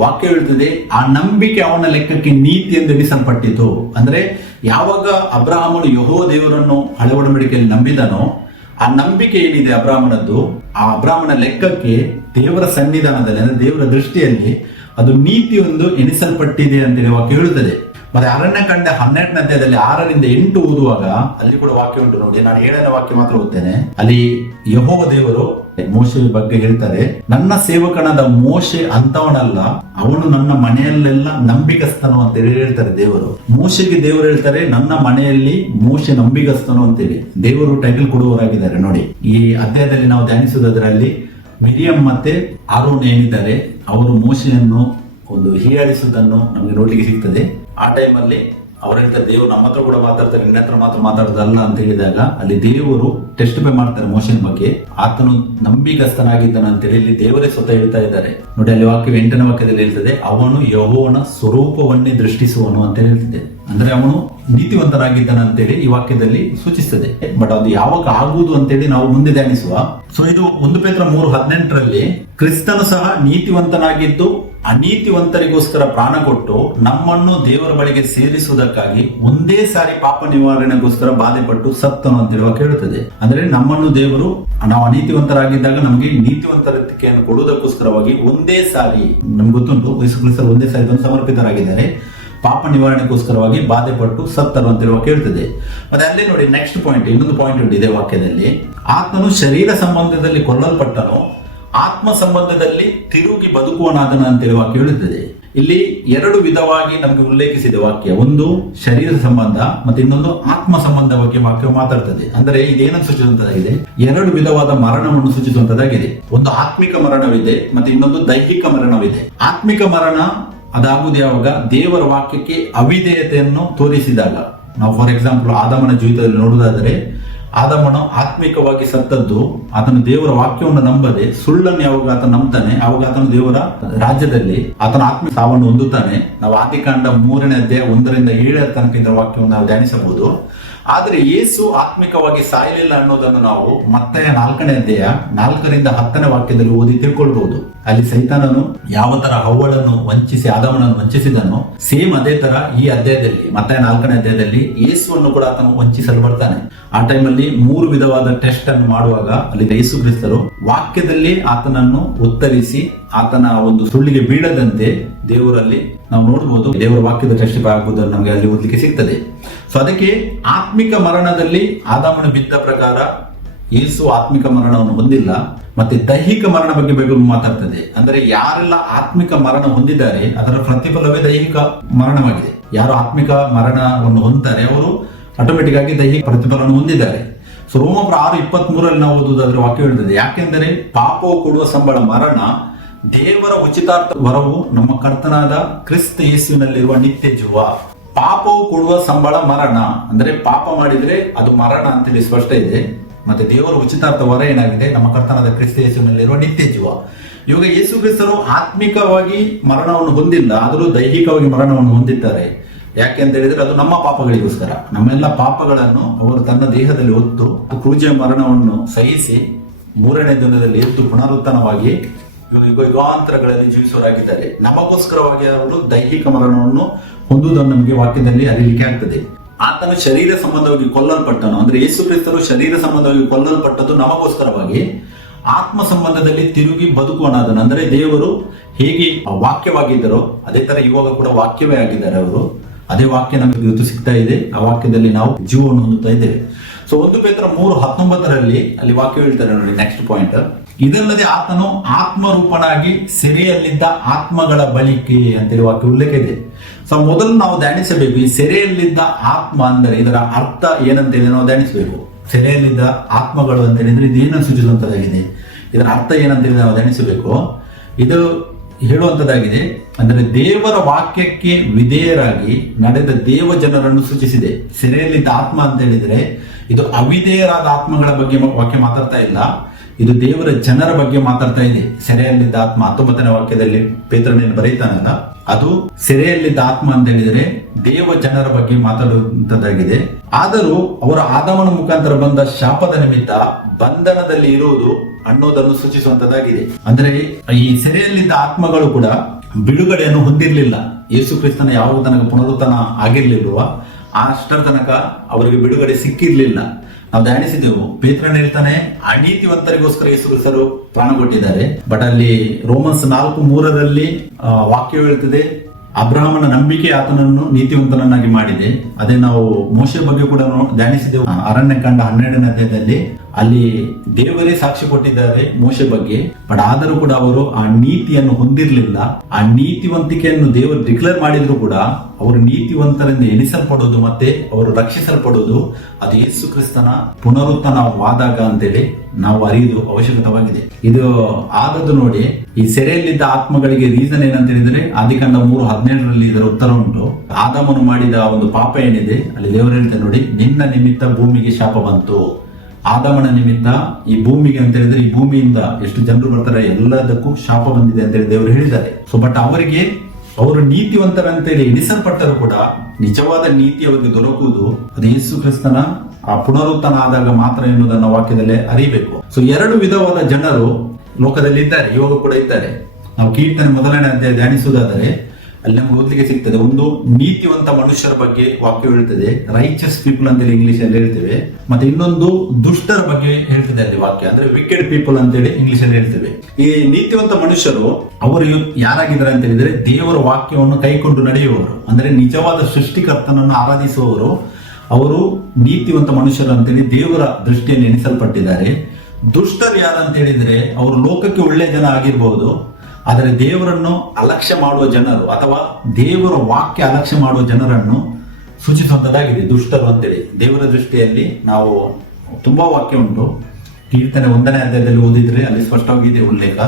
ವಾಕ್ಯ ಹೇಳ್ತದೆ, ಆ ನಂಬಿಕೆ ಅವನ ಲೆಕ್ಕಕ್ಕೆ ನೀತಿ ಎಂದು ಎಣಿಸಲ್ಪಟ್ಟಿತು. ಅಂದ್ರೆ ಯಾವಾಗ ಅಬ್ರಹಾಮನು ಯೆಹೋವ ದೇವರನ್ನು ಹಳೆ ಒಡಂಬಡಿಕೆಯಲ್ಲಿ ನಂಬಿದನೋ, ಆ ನಂಬಿಕೆ ಏನಿದೆ ಅಬ್ರಹಾಮನದ್ದು, ಆ ಅಬ್ರಹಾಮನ ಲೆಕ್ಕಕ್ಕೆ ದೇವರ ಸನ್ನಿಧಾನದಲ್ಲಿ ಅಂದ್ರೆ ದೇವರ ದೃಷ್ಟಿಯಲ್ಲಿ ಅದು ನೀತಿ ಒಂದು ಎಣಿಸಲ್ಪಟ್ಟಿದೆ ಅಂತೇಳಿ ವಾಕ್ಯ ಹೇಳುತ್ತದೆ. ಮತ್ತೆ ಅರಣ್ಯಕಾಂಡ 12ನೇ ಅಧ್ಯಾಯದಲ್ಲಿ 6-8 ಓದುವಾಗ ಅಲ್ಲಿ ಕೂಡ ವಾಕ್ಯ ಉಂಟು ನೋಡಿ. ನಾನು 7ನೇ ವಾಕ್ಯ ಮಾತ್ರ ಓದ್ತೇನೆ. ಅಲ್ಲಿ ಯೆಹೋವ ದೇವರು ಮೋಶೆ ಬಗ್ಗೆ ಹೇಳ್ತಾರೆ, ನನ್ನ ಸೇವಕನಾದ ಮೋಶೆ ಅಂತವನಲ್ಲ, ಅವನು ನನ್ನ ಮನೆಯಲ್ಲೆಲ್ಲ ನಂಬಿಗಸ್ತನು ಅಂತ ಹೇಳ್ತಾರೆ ದೇವರು. ಮೋಶೆಗೆ ದೇವರು ಹೇಳ್ತಾರೆ, ನನ್ನ ಮನೆಯಲ್ಲಿ ಮೋಶೆ ನಂಬಿಗಸ್ತನು ಅಂತೇಳಿ ದೇವರು ಟೈಟಲ್ ಕೊಡುವವರಾಗಿದ್ದಾರೆ ನೋಡಿ. ಈ ಅಧ್ಯಾಯದಲ್ಲಿ ನಾವು ಧ್ಯಾನಿಸುವುದರಲ್ಲಿ ಮಿರಿಯಂ ಮತ್ತೆ ಆರೋನ್ ಏನಿದ್ದಾರೆ, ಅವರು ಮೋಶೆಯನ್ನು ಒಂದು ಹೀಯಾಳಿಸುವುದನ್ನು ನಮಗೆ ನೋಡ್ಲಿಕ್ಕೆ ಸಿಗ್ತದೆ. ಆ ಟೈಮಲ್ಲಿ ಅವ್ರ ಹೇಳ್ತಾರೆ, ದೇವರು ನಮ್ಮ ಹತ್ರ ಕೂಡ ಮಾತಾಡ್ತಾರೆ, ನಿನ್ನ ಹತ್ರ ಮಾತ್ರ ಮಾತಾಡೋದಲ್ಲ ಅಂತ ಹೇಳಿದಾಗ ಅಲ್ಲಿ ದೇವರು ಟೆಸ್ಟಿಫೈ ಮಾಡ್ತಾರೆ ಮೋಶೆನ ಬಗ್ಗೆ. ಆತನು ನಂಬಿಗಸ್ತನಾಗಿದ್ದಾನೆ ಅಂತೇಳಿ ಇಲ್ಲಿ ದೇವರೇ ಸ್ವತಃ ಹೇಳ್ತಾ ಇದ್ದಾರೆ ನೋಡಿ. ಅಲ್ಲಿ ವಾಕ್ಯ 8ನೇ ವಾಕ್ಯದಲ್ಲಿ ಹೇಳ್ತದೆ, ಅವನು ಯೆಹೋವನ ಸ್ವರೂಪವನ್ನೇ ದೃಷ್ಟಿಸುವನು ಅಂತ ಹೇಳ್ತಿದೆ. ಅಂದ್ರೆ ಅವನು ನೀತಿವಂತನಾಗಿದ್ದಾನೆ ಅಂತೇಳಿ ಈ ವಾಕ್ಯದಲ್ಲಿ ಸೂಚಿಸ್ತದೆ. ಬಟ್ ಅದು ಯಾವಾಗ ಆಗುವುದು ಅಂತೇಳಿ ನಾವು ಮುಂದೆ ಧ್ಯಾನಿಸುವ. ಸೊ ಇದು 1 ಪೇತ್ರ 3:18 ಕ್ರಿಸ್ತನು ಸಹ ನೀತಿವಂತನಾಗಿದ್ದು ಅನೀತಿವಂತರಿಗೋಸ್ಕರ ಪ್ರಾಣ ಕೊಟ್ಟು ನಮ್ಮನ್ನು ದೇವರ ಬಳಿಗೆ ಸೇರಿಸುವುದಕ್ಕಾಗಿ ಒಂದೇ ಸಾರಿ ಪಾಪ ನಿವಾರಣೆಗೋಸ್ಕರ ಬಾಧೆಪಟ್ಟು ಸತ್ತನು ಅಂತ ಹೇಳುವ ಕೇಳುತ್ತದೆ. ಅಂದ್ರೆ ನಮ್ಮನ್ನು ದೇವರು, ನಾವು ಅನೀತಿವಂತರಾಗಿದ್ದಾಗ ನಮಗೆ ನೀತಿವಂತರಿಕೆಯನ್ನು ಕೊಡುವುದಕ್ಕೋಸ್ಕರವಾಗಿ ಒಂದೇ ಸಾರಿ, ನಮ್ಗೆ ಗೊತ್ತುಂಟು ಯೇಸು ಕ್ರಿಸ್ತರು ಒಂದೇ ಸಾರಿ ಸಮರ್ಪಿತರಾಗಿದ್ದಾರೆ, ಪಾಪ ನಿವಾರಣೆಗೋಸ್ಕರವಾಗಿ ಬಾಧೆಪಟ್ಟು ಸತ್ತರು ಅಂತ ಹೇಳುವ ಕೇಳ್ತದೆ. ಮತ್ತೆ ಅಲ್ಲೇ ನೋಡಿ ನೆಕ್ಸ್ಟ್ ಪಾಯಿಂಟ್, ಇನ್ನೊಂದು ಪಾಯಿಂಟ್ ಉಂಟು ಇದೇ ವಾಕ್ಯದಲ್ಲಿ. ಆತನು ಶರೀರ ಸಂಬಂಧದಲ್ಲಿ ಕೊಲ್ಲಲ್ಪಟ್ಟನು, ಆತ್ಮ ಸಂಬಂಧದಲ್ಲಿ ತಿರುಗಿ ಬದುಕುವನಾದನ ಅಂತೇಳಿ ವಾಕ್ಯ ಹೇಳುತ್ತದೆ. ಇಲ್ಲಿ 2 ವಿಧವಾಗಿ ನಮಗೆ ಉಲ್ಲೇಖಿಸಿದ ವಾಕ್ಯ. ಒಂದು ಶರೀರ ಸಂಬಂಧ ಮತ್ತೆ ಇನ್ನೊಂದು ಆತ್ಮ ಸಂಬಂಧ ಬಗ್ಗೆ ವಾಕ್ಯ ಮಾತಾಡ್ತದೆ. ಅಂದ್ರೆ ಇದೇನನ್ನು ಸೂಚಿಸುವಂತದಾಗಿದೆ? 2 ವಿಧವಾದ ಮರಣವನ್ನು ಸೂಚಿಸುವಂತದಾಗಿದೆ. ಒಂದು ಆತ್ಮಿಕ ಮರಣವಿದೆ ಮತ್ತೆ ಇನ್ನೊಂದು ದೈಹಿಕ ಮರಣವಿದೆ. ಆತ್ಮಿಕ ಮರಣ ಅದಾಗುವುದು ಯಾವಾಗ? ದೇವರ ವಾಕ್ಯಕ್ಕೆ ಅವಿಧೇಯತೆಯನ್ನು ತೋರಿಸಿದಾಗ. ನಾವು ಫಾರ್ ಎಕ್ಸಾಂಪಲ್ ಆದಾಮನ ಜೀವಿತದಲ್ಲಿ ನೋಡುವುದಾದರೆ, ಆದಾಮನು ಆತ್ಮಿಕವಾಗಿ ಸತ್ತದ್ದು ಆತನು ದೇವರ ವಾಕ್ಯವನ್ನು ನಂಬದೆ ಸುಳ್ಳನ್ನು ಯಾವಾಗ ಆತ ನಂಬ್ತಾನೆ, ಆವಾಗ ಆತನು ದೇವರ ರಾಜ್ಯದಲ್ಲಿ ಆತನ ಆತ್ಮಿಕ ಸಾವನ್ನು ಹೊಂದುತ್ತಾನೆ. ನಾವು ಆದಿಕಾಂಡ 3ನೇ ಅಧ್ಯಾಯ 1-7 ತನಕ ವಾಕ್ಯವನ್ನು ನಾವು ಧ್ಯಾನಿಸಬಹುದು. ಆದ್ರೆ ಯೇಸು ಆತ್ಮಿಕವಾಗಿ ಸಾಯಲಿಲ್ಲ ಅನ್ನೋದನ್ನು ನಾವು ಮತ್ತಾಯ 4ನೇ ಅಧ್ಯಾಯ 4ರಿಂದ 10ನೇ ವಾಕ್ಯದಲ್ಲಿ ಓದಿ ತಿಳ್ಕೊಳ್ಬಹುದು. ಅಲ್ಲಿ ಸೈತಾನನು ಯಾವ ತರ ಹವ್ವಳನ್ನು ವಂಚಿಸಿ ಆದಾಮನನ್ನು ವಂಚಿಸಿದನು, ಸೇಮ್ ಅದೇ ತರ ಈ ಅಧ್ಯಾಯದಲ್ಲಿ ಮತ್ತಾಯ 4ನೇ ಅಧ್ಯಾಯದಲ್ಲಿ ಯೇಸುವನ್ನು ಕೂಡ ಆತನು ವಂಚಿಸಲು ಬರ್ತಾನೆ. ಆ ಟೈಮಲ್ಲಿ 3 ವಿಧವಾದ ಟೆಸ್ಟ್ ಅನ್ನು ಮಾಡುವಾಗ ಅಲ್ಲಿ ಯೇಸು ಕ್ರಿಸ್ತರು ವಾಕ್ಯದಲ್ಲಿ ಆತನನ್ನು ಉತ್ತರಿಸಿ ಆತನ ಒಂದು ಸುಳ್ಳಿಗೆ ಬೀಳದಂತೆ ದೇವರಲ್ಲಿ ನಾವು ನೋಡಬಹುದು. ದೇವರ ವಾಕ್ಯದ ಟೆಸ್ಟ್ ಆಗುವುದನ್ನು ನಮಗೆ ಅಲ್ಲಿ ಓದಲಿಕ್ಕೆ ಸಿಗ್ತದೆ. ಸೊ ಅದಕ್ಕೆ ಆತ್ಮಿಕ ಮರಣದಲ್ಲಿ ಆದಾಮನು ಬಿದ್ದ ಪ್ರಕಾರ ಯೇಸು ಆತ್ಮಿಕ ಮರಣವನ್ನು ಹೊಂದಿಲ್ಲ. ಮತ್ತೆ ದೈಹಿಕ ಮರಣ ಬಗ್ಗೆ ಬೇಗ ಮಾತಾಡ್ತದೆ. ಅಂದ್ರೆ ಯಾರೆಲ್ಲ ಆತ್ಮಿಕ ಮರಣ ಹೊಂದಿದ್ದಾರೆ ಅದರ ಪ್ರತಿಫಲವೇ ದೈಹಿಕ ಮರಣವಾಗಿದೆ. ಯಾರು ಆತ್ಮಿಕ ಮರಣವನ್ನು ಹೊಂದಿದ್ದಾರೆ ಅವರು ಆಟೋಮೆಟಿಕ್ ಆಗಿ ದೈಹಿಕ ಪ್ರತಿಫಲವನ್ನು ಹೊಂದಿದ್ದಾರೆ. ಸೊ ರೋಮಪುರ 6:23 ನಾವು ಓದುವುದಾದ್ರೆ ವಾಕ್ಯ ಹೇಳ್ತದೆ, ಯಾಕೆಂದರೆ ಪಾಪವು ಕೊಡುವ ಸಂಬಳ ಮರಣ, ದೇವರ ಉಚಿತಾರ್ಥ ವರವು ನಮ್ಮ ಕರ್ತನಾದ ಕ್ರಿಸ್ತ ಯೇಸುವಿನಲ್ಲಿರುವ ನಿತ್ಯ ಜೀವ. ಪಾಪವು ಕೊಡುವ ಸಂಬಳ ಮರಣ, ಅಂದ್ರೆ ಪಾಪ ಮಾಡಿದ್ರೆ ಅದು ಮರಣ ಅಂತೇಳಿ ಸ್ಪಷ್ಟ ಇದೆ. ಮತ್ತೆ ದೇವರ ಉಚಿತಾರ್ಥ ವರ ಏನಾಗಿದೆ, ನಮ್ಮ ಕರ್ತನಾದ ಕ್ರಿಸ್ತ ಯೇಸುವಿನಲ್ಲಿರುವ ನಿತ್ಯ ಜೀವ. ಇವಾಗ ಯೇಸು ಕ್ರಿಸ್ತರು ಆತ್ಮಿಕವಾಗಿ ಮರಣವನ್ನು ಹೊಂದಿಲ್ಲ, ಆದರೂ ದೈಹಿಕವಾಗಿ ಮರಣವನ್ನು ಹೊಂದಿದ್ದಾರೆ. ಯಾಕೆ ಅಂತ ಹೇಳಿದ್ರೆ ಅದು ನಮ್ಮ ಪಾಪಗಳಿಗೋಸ್ಕರ, ನಮ್ಮೆಲ್ಲ ಪಾಪಗಳನ್ನು ಅವರು ತನ್ನ ದೇಹದಲ್ಲಿ ಹೊತ್ತು ಕ್ರೂಜ ಮರಣವನ್ನು ಸಹಿಸಿ 3ನೇ ದಿನದಲ್ಲಿ ಎದ್ದು ಪುನರುತ್ಥಾನವಾಗಿ ಯುಗಾಂತರಗಳಲ್ಲಿ ಜೀವಿಸುವರಾಗಿದ್ದಾರೆ. ನಮಗೋಸ್ಕರವಾಗಿ ಅವರು ದೈಹಿಕ ಮರಣವನ್ನು ಹೊಂದುವುದನ್ನು ನಮಗೆ ವಾಕ್ಯದಲ್ಲಿ ಅರಿಲಿಕ್ಕೆ ಆಗ್ತದೆ. ಆತನು ಶರೀರ ಸಂಬಂಧವಾಗಿ ಕೊಲ್ಲಲ್ಪಟ್ಟನು, ಅಂದ್ರೆ ಯೇಸು ಕ್ರಿಸ್ತರು ಶರೀರ ಸಂಬಂಧವಾಗಿ ಕೊಲ್ಲಲ್ಪಟ್ಟದ್ದು ನಮಗೋಸ್ಕರವಾಗಿ. ಆತ್ಮ ಸಂಬಂಧದಲ್ಲಿ ತಿರುಗಿ ಬದುಕುವನಾದನು, ಅಂದ್ರೆ ದೇವರು ಹೇಗೆ ವಾಕ್ಯವಾಗಿದ್ದರೋ ಅದೇ ತರ ಇವಾಗ ಕೂಡ ವಾಕ್ಯವೇ ಆಗಿದ್ದಾರೆ ಅವರು. ಅದೇ ವಾಕ್ಯ ನಮಗೆ ಇವತ್ತು ಸಿಗ್ತಾ ಇದೆ. ಆ ವಾಕ್ಯದಲ್ಲಿ ನಾವು ಜೀವವನ್ನು ಹೊಂದುತ್ತಾ ಇದ್ದೇವೆ. ಸೊ 1 ಪೇತ್ರ 3:19 ಅಲ್ಲಿ ವಾಕ್ಯ ಹೇಳ್ತಾರೆ ನೋಡಿ, ನೆಕ್ಸ್ಟ್ ಪಾಯಿಂಟ್. ಇದಲ್ಲದೆ ಆತನು ಆತ್ಮರೂಪನಾಗಿ ಸೆರೆಯಲ್ಲಿದ್ದ ಆತ್ಮಗಳ ಬಳಿಕೆ ಅಂತೇಳಿ ವಾಕ್ಯ ಉಲ್ಲೇಖ ಇದೆ. ಸೊ ಮೊದಲು ನಾವು ಧ್ಯಾನಿಸಬೇಕು, ಈ ಸೆರೆಯಲ್ಲಿದ್ದ ಆತ್ಮ ಅಂದರೆ ಇದರ ಅರ್ಥ ಏನಂತೇಳಿ ನಾವು ಧ್ಯಾನಿಸಬೇಕು. ಸೆರೆಯಲ್ಲಿದ್ದ ಆತ್ಮಗಳು ಅಂತ ಹೇಳಿದ್ರೆ ಇದು ಏನನ್ನು ಸೂಚಿಸುವಂತದ್ದಾಗಿದೆ, ಇದರ ಅರ್ಥ ಏನಂತೇಳಿ ನಾವು ಧ್ಯಾನಿಸಬೇಕು. ಇದು ಹೇಳುವಂತದ್ದಾಗಿದೆ, ಅಂದರೆ ದೇವರ ವಾಕ್ಯಕ್ಕೆ ವಿಧೇಯರಾಗಿ ನಡೆದ ದೇವ ಜನರನ್ನು ಸೂಚಿಸಿದೆ. ಸೆರೆಯಲ್ಲಿದ್ದ ಆತ್ಮ ಅಂತ ಹೇಳಿದ್ರೆ ಇದು ಅವಿಧೇಯರಾದ ಆತ್ಮಗಳ ಬಗ್ಗೆ ವಾಕ್ಯ ಮಾತಾಡ್ತಾ ಇಲ್ಲ, ಇದು ದೇವರ ಜನರ ಬಗ್ಗೆ ಮಾತಾಡ್ತಾ ಇದೆ. ಸೆರೆಯಲ್ಲಿದ್ದ ಆತ್ಮ 19ನೇ ವಾಕ್ಯದಲ್ಲಿ ಪೇತ್ರನೇನು ಬರೀತಾನಲ್ಲ, ಅದು ಸೆರೆಯಲ್ಲಿದ್ದ ಆತ್ಮ ಅಂತ ಹೇಳಿದ್ರೆ ದೇವ ಜನರ ಬಗ್ಗೆ ಮಾತಾಡುವಂತದ್ದಾಗಿದೆ. ಆದರೂ ಅವರು ಆದಾಮನ ಮುಖಾಂತರ ಬಂದ ಶಾಪದ ನಿಮಿತ್ತ ಬಂಧನದಲ್ಲಿ ಇರುವುದು ಅನ್ನೋದನ್ನು ಸೂಚಿಸುವಂತದ್ದಾಗಿದೆ. ಅಂದ್ರೆ ಈ ಸೆರೆಯಲ್ಲಿದ್ದ ಆತ್ಮಗಳು ಕೂಡ ಬಿಡುಗಡೆಯನ್ನು ಹೊಂದಿರಲಿಲ್ಲ. ಯೇಸು ಕ್ರಿಸ್ತನ ಯಾವ ತನಕ ಪುನರುತ್ಥಾನ ಆಗಿರ್ಲಿಲ್ವ ಅಷ್ಟರ ತನಕ ಅವರಿಗೆ ಬಿಡುಗಡೆ ಸಿಕ್ಕಿರ್ಲಿಲ್ಲ. ನಾವು ಧ್ಯಾನಿಸಿದೆವು, ಪೇತ್ರನ ಹೇಳ್ತಾನೆ ಅನೀತಿವಂತರಿಗೋಸ್ಕರ ಯೇಸು ಕ್ರಿಸ್ತರು ಪ್ರಾಣ ಕೊಟ್ಟಿದ್ದಾರೆ. ಬಟ್ ಅಲ್ಲಿ ರೋಮನ್ಸ್ 4:3 ವಾಕ್ಯ ಹೇಳ್ತದೆ, ಅಬ್ರಹಾಮನ ನಂಬಿಕೆ ಆತನನ್ನು ನೀತಿವಂತನನ್ನಾಗಿ ಮಾಡಿದೆ. ಅದೇ ನಾವು ಮೋಶೆ ಬಗ್ಗೆ ಕೂಡ ಧ್ಯಾನಿಸಿದೆವು. ಅರಣ್ಯಕಾಂಡ 12ನೇ ಅಧ್ಯಾಯದಲ್ಲಿ ಅಲ್ಲಿ ದೇವರೇ ಸಾಕ್ಷಿ ಕೊಟ್ಟಿದ್ದಾರೆ ಮೋಶೆ ಬಗ್ಗೆ. ಬಟ್ ಆದರೂ ಕೂಡ ಅವರು ಆ ನೀತಿಯನ್ನು ಹೊಂದಿರಲಿಲ್ಲ. ಆ ನೀತಿವಂತಿಕೆಯನ್ನು ದೇವರು ಡಿಕ್ಲೇರ್ ಮಾಡಿದ್ರು ಕೂಡ ಅವರು ನೀತಿವಂತರಿಂದ ಎಣಿಸಲ್ಪಡೋದು ಮತ್ತೆ ಅವರು ರಕ್ಷಿಸಲ್ಪಡೋದು ಅದು ಯೇಸು ಕ್ರಿಸ್ತನ ಪುನರುತ್ಥಾನವಾದಾಗ ಅಂತೇಳಿ ನಾವು ಅರಿಯುವುದು ಅವಶ್ಯಕವಾಗಿದೆ. ಇದು ಆದದ್ದು ನೋಡಿ, ಈ ಸೆರೆಯಲ್ಲಿದ್ದ ಆತ್ಮಗಳಿಗೆ ರೀಸನ್ ಏನಂತ ಹೇಳಿದ್ರೆ ಆದಿಕಾಂಡ 3:17 ಇದರ ಉತ್ತರ ಉಂಟು. ಆದಾಮನು ಮಾಡಿದ ಒಂದು ಪಾಪ ಏನಿದೆ ಅಲ್ಲಿ ದೇವರು ಹೇಳ್ತಾರೆ ನೋಡಿ, ನಿನ್ನ ನಿಮಿತ್ತ ಭೂಮಿಗೆ ಶಾಪ ಬಂತು. ಆದಾಮನ ನಿಮಿತ್ತ ಈ ಭೂಮಿಗೆ ಅಂತ ಹೇಳಿದ್ರೆ ಈ ಭೂಮಿಯಿಂದ ಎಷ್ಟು ಜನರು ಬರ್ತಾರೆ ಎಲ್ಲದಕ್ಕೂ ಶಾಪ ಬಂದಿದೆ ಅಂತೇಳಿ ದೇವರು ಹೇಳಿದ್ದಾರೆ. ಸೊ ಬಟ್ ಅವರಿಗೆ ಅವರು ನೀತಿವಂತರಂತೇಳಿ ಎಣಿಸಲ್ಪಟ್ಟರು ಕೂಡ ನಿಜವಾದ ನೀತಿ ಅವರಿಗೆ ದೊರಕುವುದು ಅದು ಯೇಸು ಕ್ರಿಸ್ತನ ಆ ಪುನರುತ್ಥಾನ ಆದಾಗ ಮಾತ್ರ ಎನ್ನುವುದನ್ನು ವಾಕ್ಯದಲ್ಲೇ ಅರಿಬೇಕು. ಸೊ 2 ವಿಧವಾದ ಜನರು ಲೋಕದಲ್ಲಿ ಇದ್ದಾರೆ, ಇವಾಗ ಕೂಡ ಇದ್ದಾರೆ. ನಾವು ಕೀರ್ತನೆ 1ನೇ ಅಧ್ಯಾಯ ಧ್ಯಾನಿಸುವುದಾದರೆ ಅಲ್ಲಿ ನಮ್ಗೆ ಓದಲಿಕ್ಕೆ ಸಿಗ್ತದೆ. ಒಂದು ನೀತಿವಂತ ಮನುಷ್ಯರ ಬಗ್ಗೆ ವಾಕ್ಯ ಹೇಳ್ತದೆ, ರೈಚಸ್ ಪೀಪಲ್ ಅಂತೇಳಿ ಇಂಗ್ಲಿಷ್ ಅಲ್ಲಿ ಹೇಳ್ತೇವೆ. ಮತ್ತೆ ಇನ್ನೊಂದು ದುಷ್ಟರ ಬಗ್ಗೆ ಹೇಳ್ತದೆ ಅಲ್ಲಿ ವಾಕ್ಯ, ಅಂದ್ರೆ ವಿಕೆಡ್ ಪೀಪಲ್ ಅಂತೇಳಿ ಇಂಗ್ಲಿಷ್ ಅಲ್ಲಿ ಹೇಳ್ತೇವೆ. ಈ ನೀತಿವಂತ ಮನುಷ್ಯರು ಅವರು ಯಾರಾಗಿದ್ದಾರೆ ಅಂತ ಹೇಳಿದ್ರೆ ದೇವರ ವಾಕ್ಯವನ್ನು ಕೈಕೊಂಡು ನಡೆಯುವವರು, ಅಂದ್ರೆ ನಿಜವಾದ ಸೃಷ್ಟಿಕರ್ತನನ್ನು ಆರಾಧಿಸುವವರು. ಅವರು ನೀತಿವಂತ ಮನುಷ್ಯರು ಅಂತೇಳಿ ದೇವರ ದೃಷ್ಟಿಯಲ್ಲಿ ಎಣಿಸಲ್ಪಟ್ಟಿದ್ದಾರೆ. ದುಷ್ಟರು ಯಾರಂತ ಹೇಳಿದ್ರೆ ಅವರು ಲೋಕಕ್ಕೆ ಒಳ್ಳೆ ಜನ ಆಗಿರ್ಬಹುದು, ಆದರೆ ದೇವರನ್ನು ಅಲಕ್ಷ್ಯ ಮಾಡುವ ಜನರು ಅಥವಾ ದೇವರ ವಾಕ್ಯ ಅಲಕ್ಷ್ಯ ಮಾಡುವ ಜನರನ್ನು ಸೂಚಿಸುವಂತದ್ದಾಗಿದೆ ದುಷ್ಟರು ಅಂತೇಳಿ. ದೇವರ ದೃಷ್ಟಿಯಲ್ಲಿ ನಾವು ತುಂಬಾ ವಾಕ್ಯ ಉಂಟು. ಕೀರ್ತನೆ 1ನೇ ಅಧ್ಯಾಯದಲ್ಲಿ ಓದಿದ್ರೆ ಅಲ್ಲಿ ಸ್ಪಷ್ಟವಾಗಿದೆ ಉಲ್ಲೇಖ.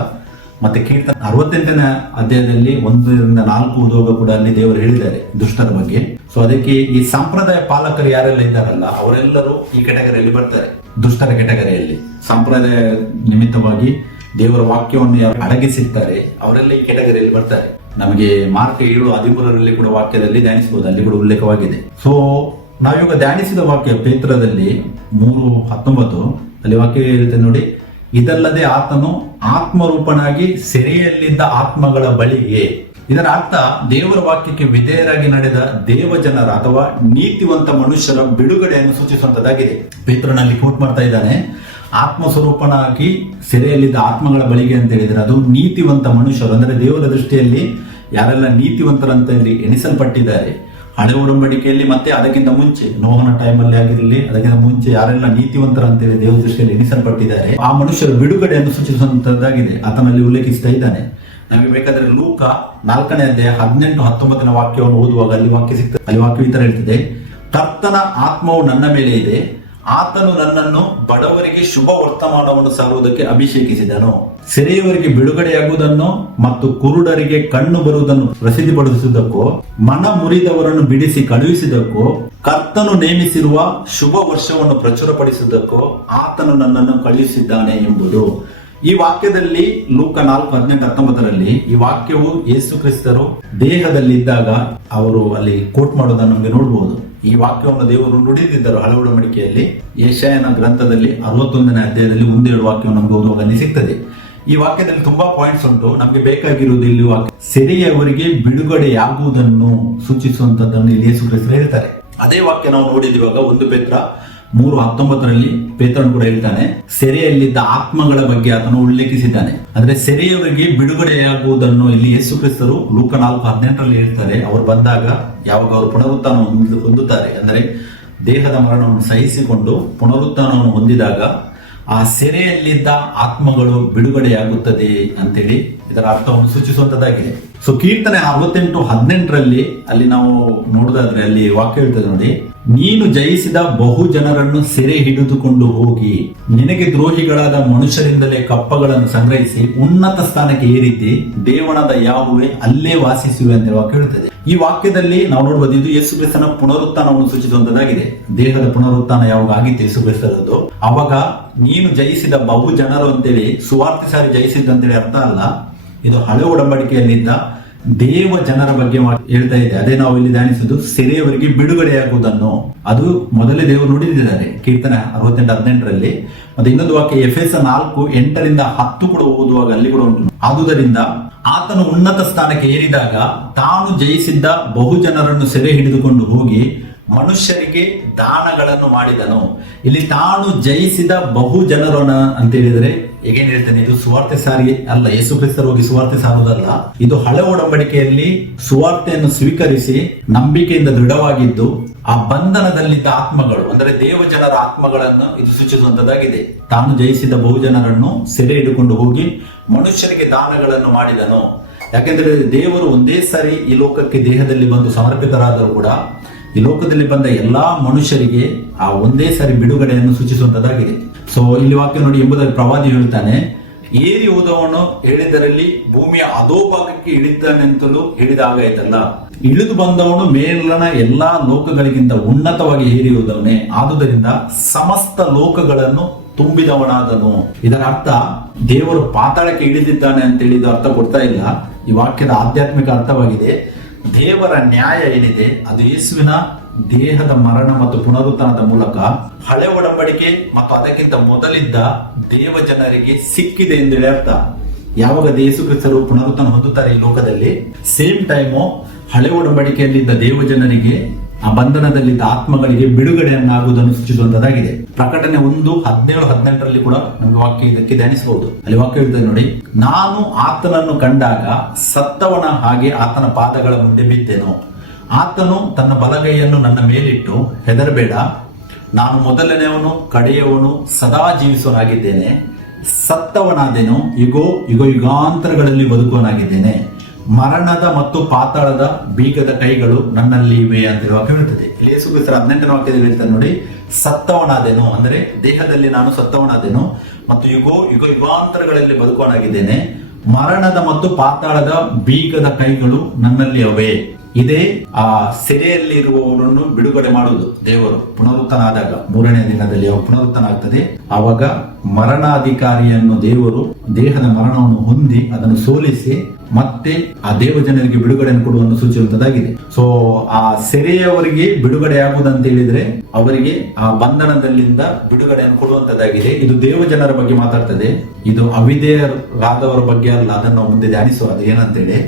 ಮತ್ತೆ ಕೀರ್ತನೆ 68ನೇ ಅಧ್ಯಾಯದಲ್ಲಿ 1-4 ಓದುವಾಗ ಕೂಡ ಅಲ್ಲಿ ದೇವರು ಹೇಳಿದ್ದಾರೆ ದುಷ್ಟರ ಬಗ್ಗೆ. ಸೊ ಅದಕ್ಕೆ ಈ ಸಂಪ್ರದಾಯ ಪಾಲಕರು ಯಾರೆಲ್ಲ ಇದ್ದಾರಲ್ಲ ಅವರೆಲ್ಲರೂ ಈ ಕೆಟಗರಿಯಲ್ಲಿ ಬರ್ತಾರೆ, ದುಷ್ಟರ ಕೆಟಗರಿಯಲ್ಲಿ. ಸಂಪ್ರದಾಯ ನಿಮಿತ್ತವಾಗಿ ದೇವರ ವಾಕ್ಯವನ್ನು ಯಾರು ಅಡಗಿಸಿರ್ತಾರೆ ಅವರೆಲ್ಲ ಈ ಕೆಟಗರಿಯಲ್ಲಿ ಬರ್ತಾರೆ. ನಮಗೆ ಮಾರ್ಕ್ 7:13 ಕೂಡ ವಾಕ್ಯದಲ್ಲಿ ಧ್ಯಾನಿಸಬಹುದು, ಅಲ್ಲಿ ಕೂಡ ಉಲ್ಲೇಖವಾಗಿದೆ. ಸೊ ನಾವಿವಾಗ ಧ್ಯಾನಿಸಿದ ವಾಕ್ಯ ಪೇತ್ರದಲ್ಲಿ 3:19 ಅಲ್ಲಿ ವಾಕ್ಯ ಹೇಳುತ್ತೆ ನೋಡಿ, ಇದಲ್ಲದೆ ಆತನು ಆತ್ಮರೂಪನಾಗಿ ಸೆರೆಯಲ್ಲಿದ್ದ ಆತ್ಮಗಳ ಬಳಿಗೆ. ಇದರ ಅರ್ಥ ದೇವರ ವಾಕ್ಯಕ್ಕೆ ವಿಧೇಯರಾಗಿ ನಡೆದ ದೇವಜನರ ಅಥವಾ ನೀತಿವಂತ ಮನುಷ್ಯರ ಬಿಡುಗಡೆಯನ್ನು ಸೂಚಿಸುವಂತದ್ದಾಗಿದೆ. ಪೇತ್ರನಲ್ಲಿ ಕೋಟ್ ಮಾಡ್ತಾ ಇದ್ದಾನೆ, ಆತ್ಮ ಸ್ವರೂಪನಾಗಿ ಸೆರೆಯಲ್ಲಿದ್ದ ಆತ್ಮಗಳ ಬಳಿಗೆ ಅಂತ ಹೇಳಿದ್ರೆ ಅದು ನೀತಿವಂತ ಮನುಷ್ಯರು, ಅಂದ್ರೆ ದೇವರ ದೃಷ್ಟಿಯಲ್ಲಿ ಯಾರೆಲ್ಲ ನೀತಿವಂತರಂತ ಇಲ್ಲಿ ಎಣಿಸಲ್ಪಟ್ಟಿದ್ದಾರೆ. ಹಳೆ ಒಡಂಬಡಿಕೆಯಲ್ಲಿ ಮತ್ತೆ ಅದಕ್ಕಿಂತ ಮುಂಚೆ ನೋಹನ ಟೈಮಲ್ಲಿ ಆಗಿರಲಿ, ಅದಕ್ಕಿಂತ ಮುಂಚೆ ಯಾರೆಲ್ಲ ನೀತಿವಂತರಂತೇಳಿ ದೇವರ ದೃಷ್ಟಿಯಲ್ಲಿ ಎಣಿಸಲ್ಪಟ್ಟಿದ್ದಾರೆ, ಆ ಮನುಷ್ಯರ ಬಿಡುಗಡೆಯನ್ನು ಸೂಚಿಸುವಂತದ್ದಾಗಿದೆ ಆತನಲ್ಲಿ ಉಲ್ಲೇಖಿಸ್ತಾ ಇದ್ದಾನೆ. ನಮಗೆ ಬೇಕಾದ್ರೆ ಲೂಕ 4ನೇ ಅಧ್ಯಾಯ 18-19 ವಾಕ್ಯವನ್ನು ಓದುವಾಗ ಅಲ್ಲಿ ವಾಕ್ಯ ಸಿಗ್ತದೆ. ಅಲ್ಲಿ ವಾಕ್ಯ ಈ ತರ ಹೇಳ್ತದೆ, ಕರ್ತನ ಆತ್ಮವು ನನ್ನ ಮೇಲೆ ಇದೆ, ಆತನು ನನ್ನನ್ನು ಬಡವರಿಗೆ ಶುಭ ವರ್ತಮಾನವನ್ನು ಸಾರುವುದಕ್ಕೆ ಅಭಿಷೇಕಿಸಿದನು, ಸೆರೆಯವರಿಗೆ ಬಿಡುಗಡೆಯಾಗುವುದನ್ನು ಮತ್ತು ಕುರುಡರಿಗೆ ಕಣ್ಣು ಬರುವುದನ್ನು ಪ್ರಸಿದ್ಧಿಪಡಿಸುವುದಕ್ಕೂ, ಮನ ಮುರಿದವರನ್ನು ಬಿಡಿಸಿ ಕಳುಹಿಸಿದಕ್ಕೂ, ಕರ್ತನು ನೇಮಿಸಿರುವ ಶುಭ ವರ್ಷವನ್ನು ಪ್ರಚುರಪಡಿಸುವುದಕ್ಕೂ ಆತನು ನನ್ನನ್ನು ಕಳುಹಿಸಿದ್ದಾನೆ ಎಂಬುದು. ಈ ವಾಕ್ಯದಲ್ಲಿ ಲೂಕ 4:18-19 ಈ ವಾಕ್ಯವು ಯೇಸು ಕ್ರಿಸ್ತರು ದೇಹದಲ್ಲಿದ್ದಾಗ ಅವರು ಅಲ್ಲಿ ಕೋಟ್ ಮಾಡೋದನ್ನು ನಮಗೆ ನೋಡಬಹುದು. ಈ ವಾಕ್ಯವನ್ನು ದೇವರು ನುಡಿದಿದ್ದರು ಹಳೆ ಒಡಂಬಡಿಕೆಯಲ್ಲಿ. ಯೆಶಾಯನ ಗ್ರಂಥದಲ್ಲಿ 61ನೇ ಅಧ್ಯಾಯದಲ್ಲಿ 1-2 ವಾಕ್ಯವನ್ನು ನಮಗೆ ಓದುವಾಗ ಸಿಗ್ತದೆ. ಈ ವಾಕ್ಯದಲ್ಲಿ ತುಂಬಾ ಪಾಯಿಂಟ್ಸ್ ಉಂಟು. ನಮಗೆ ಬೇಕಾಗಿರುವುದು ಇಲ್ಲಿ ವಾಕ್ಯ ಸೆರೆಯವರಿಗೆ ಬಿಡುಗಡೆಯಾಗುವುದನ್ನು ಸೂಚಿಸುವಂತದ್ದನ್ನು ಇಲ್ಲಿ ಯೇಸು ಕ್ರಿಸ್ತರು ಹೇಳ್ತಾರೆ. ಅದೇ ವಾಕ್ಯ ನಾವು ನೋಡಿದಿವಾಗ 1 ಪೇತ್ರ 3:19 ಪೇತ್ರನು ಕೂಡ ಹೇಳ್ತಾನೆ, ಸೆರೆಯಲ್ಲಿದ್ದ ಆತ್ಮಗಳ ಬಗ್ಗೆ ಆತನು ಉಲ್ಲೇಖಿಸಿದ್ದಾನೆ. ಅಂದ್ರೆ ಸೆರೆಯವರಿಗೆ ಬಿಡುಗಡೆಯಾಗುವುದನ್ನು ಇಲ್ಲಿ ಯೇಸು ಕ್ರಿಸ್ತರು ಲೂಕ 4:18 ಹೇಳ್ತಾರೆ. ಅವರು ಬಂದಾಗ ಯಾವಾಗ ಅವರು ಪುನರುತ್ಥಾನವನ್ನು ಹೊಂದುತ್ತಾರೆ, ಅಂದ್ರೆ ದೇಹದ ಮರಣವನ್ನು ಸಹಿಸಿಕೊಂಡು ಪುನರುತ್ಥಾನವನ್ನು ಹೊಂದಿದಾಗ ಆ ಸೆರೆಯಲ್ಲಿದ್ದ ಆತ್ಮಗಳು ಬಿಡುಗಡೆಯಾಗುತ್ತದೆ ಅಂತೇಳಿ ಇದರ ಅರ್ಥವನ್ನು ಸೂಚಿಸುವಂತದ್ದಾಗಿದೆ. ಸೊ ಕೀರ್ತನೆ 68:18 ಅಲ್ಲಿ ನಾವು ನೋಡುದಾದ್ರೆ ಅಲ್ಲಿ ವಾಕ್ಯ ಹೇಳ್ತದೆ ನೋಡಿ, ನೀನು ಜಯಿಸಿದ ಬಹು ಜನರನ್ನು ಸೆರೆ ಹಿಡಿದುಕೊಂಡು ಹೋಗಿ ನಿನಗೆ ದ್ರೋಹಿಗಳಾದ ಮನುಷ್ಯರಿಂದಲೇ ಕಪ್ಪಗಳನ್ನು ಸಂಗ್ರಹಿಸಿ ಉನ್ನತ ಸ್ಥಾನಕ್ಕೆ ಏರಿದ್ದಿ, ದೇವನಾದ ಯಾಹುವೆ ಅಲ್ಲೇ ವಾಸಿಸುವೆ ಅಂತ ವಾಕ್ಯ ಹೇಳುತ್ತದೆ. ಈ ವಾಕ್ಯದಲ್ಲಿ ನಾವು ನೋಡಬಹುದು ಇದು ಯೇಸು ಕ್ರಿಸ್ತನ ಪುನರುತ್ಥಾನವನ್ನು ಸೂಚಿಸುವಂತದ್ದಾಗಿದೆ. ದೇಹದ ಪುನರುತ್ಥಾನ ಯಾವಾಗ ಆಗಿತ್ತು ಯೇಸು ಕ್ರಿಸ್ತರದ್ದು, ಅವಾಗ ನೀನು ಜಯಿಸಿದ ಬಹು ಜನರು ಅಂತೇಳಿ ಸುವಾರ್ತೆ ಸಾರಿ ಜಯಿಸಿದ್ದು ಅಂತೇಳಿ ಅರ್ಥ ಅಲ್ಲ. ಇದು ಹಳೆ ಒಡಂಬಡಿಕೆಯಲ್ಲಿದ್ದ ದೇವ ಜನರ ಬಗ್ಗೆ ಹೇಳ್ತಾ ಇದೆ. ಅದೇ ನಾವು ಇಲ್ಲಿ ಧ್ಯಾನಿಸುವುದು ಸೆರೆಯವರಿಗೆ ಬಿಡುಗಡೆಯಾಗುವುದನ್ನು. ಅದು ಮೊದಲೇ ದೇವರು ನುಡಿದಿದ್ದಾರೆ ಕೀರ್ತನೆ 68:18 ಮತ್ತೆ ಇನ್ನೊಂದು ವಾಕ್ಯ ಎಫೆಸ 4:8-10 ಕೂಡ ಓದುವಾಗ ಅಲ್ಲಿ ಕೂಡ ಉಂಟು. ಆದುದರಿಂದ ಆತನು ಉನ್ನತ ಸ್ಥಾನಕ್ಕೆ ಏರಿದಾಗ ತಾನು ಜಯಿಸಿದ್ದ ಬಹು ಜನರನ್ನು ಸೆರೆ ಹಿಡಿದುಕೊಂಡು ಹೋಗಿ ಮನುಷ್ಯರಿಗೆ ದಾನಗಳನ್ನು ಮಾಡಿದನು. ಇಲ್ಲಿ ತಾನು ಜಯಿಸಿದ ಬಹು ಜನರನ್ನ ಅಂತ ಹೇಳಿದ್ರೆ ಹೇಗೇನ್ ಹೇಳ್ತೇನೆ, ಇದು ಸುವಾರ್ತೆ ಸಾರಿ ಅಲ್ಲ, ಯೇಸು ಕ್ರಿಸ್ತರು ಹೋಗಿ ಸುವಾರ್ತೆ ಸಾರುವುದಲ್ಲ. ಇದು ಹಳೆ ಒಡಂಬಡಿಕೆಯಲ್ಲಿ ಸುವಾರ್ತೆಯನ್ನು ಸ್ವೀಕರಿಸಿ ನಂಬಿಕೆಯಿಂದ ದೃಢವಾಗಿದ್ದು ಆ ಬಂಧನದಲ್ಲಿದ್ದ ಆತ್ಮಗಳು ಅಂದ್ರೆ ದೇವ ಜನರ ಆತ್ಮಗಳನ್ನು ಇದು ಸೂಚಿಸುವಂತದ್ದಾಗಿದೆ. ತಾನು ಜಯಿಸಿದ ಬಹು ಜನರನ್ನು ಸೆರೆ ಹಿಡಿದುಕೊಂಡು ಹೋಗಿ ಮನುಷ್ಯರಿಗೆ ದಾನಗಳನ್ನು ಮಾಡಿದನು. ಯಾಕೆಂದ್ರೆ ದೇವರು ಒಂದೇ ಸಾರಿ ಈ ಲೋಕಕ್ಕೆ ದೇಹದಲ್ಲಿ ಬಂದು ಸಮರ್ಪಿತರಾದರೂ ಕೂಡ ಈ ಲೋಕದಲ್ಲಿ ಬಂದ ಎಲ್ಲಾ ಮನುಷ್ಯರಿಗೆ ಆ ಒಂದೇ ಸಾರಿ ಬಿಡುಗಡೆಯನ್ನು ಸೂಚಿಸುವಂತದ್ದಾಗಿದೆ. ಸೊ ಇಲ್ಲಿ ವಾಕ್ಯ ನೋಡಿ, ಎಂಬುದಾಗಿ ಪ್ರವಾದಿ ಹೇಳ್ತಾನೆ, ಏರಿ ಹೋದವನು ಹೇಳಿದರಲ್ಲಿ ಭೂಮಿಯ ಅಧೋಭಾಗಕ್ಕೆ ಇಳಿತಾನೆಂತಲೂ ಹೇಳಿದ ಹಾಗಾಯ್ತಲ್ಲ, ಇಳಿದು ಬಂದವನು ಮೇಲನ ಎಲ್ಲಾ ಲೋಕಗಳಿಗಿಂತ ಉನ್ನತವಾಗಿ ಏರಿ ಹೋದವನೇ, ಆದುದರಿಂದ ಸಮಸ್ತ ಲೋಕಗಳನ್ನು ತುಂಬಿದವನಾದನು. ಇದರ ಅರ್ಥ ದೇವರು ಪಾತಾಳಕ್ಕೆ ಇಳಿದಿದ್ದಾನೆ ಅಂತ ಹೇಳಿದ ಅರ್ಥ ಕೊಡ್ತಾ ಇಲ್ಲ. ಈ ವಾಕ್ಯದ ಆಧ್ಯಾತ್ಮಿಕ ಅರ್ಥವಾಗಿದೆ, ದೇವರ ನ್ಯಾಯ ಏನಿದೆ ಅದು ಯೇಸುವಿನ ದೇಹದ ಮರಣ ಮತ್ತು ಪುನರುತ್ಥಾನದ ಮೂಲಕ ಹಳೆ ಒಡಂಬಡಿಕೆ ಮತ್ತು ಅದಕ್ಕಿಂತ ಮೊದಲಿದ್ದ ದೇವ ಜನರಿಗೆ ಸಿಕ್ಕಿದೆ ಎಂದೇಳಿ ಅರ್ಥ. ಯಾವಾಗ ಯೇಸು ಕ್ರಿಸ್ತರು ಪುನರುತ್ಥಾನ ಹೊಂದುತ್ತಾರೆ ಈ ಲೋಕದಲ್ಲಿ, ಸೇಮ್ ಟೈಮು ಹಳೆ ಒಡಂಬಡಿಕೆಯಲ್ಲಿದ್ದ ದೇವ ಜನರಿಗೆ ಆ ಬಂಧನದಲ್ಲಿದ್ದ ಆತ್ಮಗಳಿಗೆ ಬಿಡುಗಡೆಯನ್ನಾಗುವುದನ್ನು ಸೂಚಿಸುವಂತದ್ದಾಗಿದೆ. ಪ್ರಕಟಣೆ 1:17-18 ಕೂಡ ನಮ್ಗೆ ವಾಕ್ಯ ಇದಕ್ಕೆ ಧ್ಯಾನಿಸಬಹುದು. ಅಲ್ಲಿ ವಾಕ್ಯ ಹೇಳ್ತದೆ ನೋಡಿ, ನಾನು ಆತನನ್ನು ಕಂಡಾಗ ಸತ್ತವನ ಹಾಗೆ ಆತನ ಪಾದಗಳ ಮುಂದೆ ಬಿದ್ದೆನು. ಆತನು ತನ್ನ ಬಲಗೈಯನ್ನು ನನ್ನ ಮೇಲಿಟ್ಟು, ಹೆದರಬೇಡ, ನಾನು ಮೊದಲನೆಯವನು ಕಡೆಯವನು ಸದಾ ಜೀವಿಸುವನಾಗಿದ್ದೇನೆ, ಸತ್ತವನಾದೆನು, ಯುಗೋ ಯುಗಾಂತರಗಳಲ್ಲಿ ಬದುಕುವನಾಗಿದ್ದೇನೆ, ಮರಣದ ಮತ್ತು ಪಾತಾಳದ ಬೀಗದ ಕೈಗಳು ನನ್ನಲ್ಲಿ ಇವೆ ಅಂತ ವಾಕ್ಯ ಹೇಳ್ತದೆ. ಇಲ್ಲಿ ಯೇಸು ಕ್ರಿಸ್ತರ 18ನೇ ವಾಕ್ಯದಲ್ಲಿ ಹೇಳ್ತಾರೆ ನೋಡಿ, ಸತ್ತವನಾದೆನು ಅಂದ್ರೆ ದೇಹದಲ್ಲಿ ನಾನು ಸತ್ತವನಾದೆನು ಮತ್ತು ಯುಗಾಂತರಗಳಲ್ಲಿ ಬದುಕುವನಾಗಿದ್ದೇನೆ, ಮರಣದ ಮತ್ತು ಪಾತಾಳದ ಬೀಗದ ಕೈಗಳು ನನ್ನಲ್ಲಿ ಅವೆ. ಇದೇ ಆ ಸೆರೆಯಲ್ಲಿ ಇರುವವರನ್ನು ಬಿಡುಗಡೆ ಮಾಡುವುದು ದೇವರು ಪುನರುತ್ಥಾನ ಆದಾಗ 3ನೇ ದಿನದಲ್ಲಿ ಅವ ಪುನರುತ್ಥಾನ ಆಗ್ತದೆ. ಆವಾಗ ಮರಣಾಧಿಕಾರಿಯನ್ನು ದೇವರು ದೇಹದ ಮರಣವನ್ನು ಹೊಂದಿ ಅದನ್ನು ಸೋಲಿಸಿ ಮತ್ತೆ ಆ ದೇವಜನರಿಗೆ ಬಿಡುಗಡೆಯನ್ನು ಕೊಡುವಂತ ಸೂಚಿಸುವಂತದ್ದಾಗಿದೆ. ಸೊ ಆ ಸೆರೆಯವರಿಗೆ ಬಿಡುಗಡೆ ಆಗುವುದಂತ ಹೇಳಿದ್ರೆ ಅವರಿಗೆ ಆ ಬಂಧನದಲ್ಲಿಂದ ಬಿಡುಗಡೆಯನ್ನು ಕೊಡುವಂತದ್ದಾಗಿದೆ. ಇದು ದೇವಜನರ ಬಗ್ಗೆ ಮಾತಾಡ್ತದೆ, ಇದು ಅವಿಧೇಯರಾದವರ ಬಗ್ಗೆ ಅಲ್ಲ. ಅದನ್ನು ಮುಂದೆ ಧ್ಯಾನಿಸುವ, ಅದು ಏನಂತೇಳಿ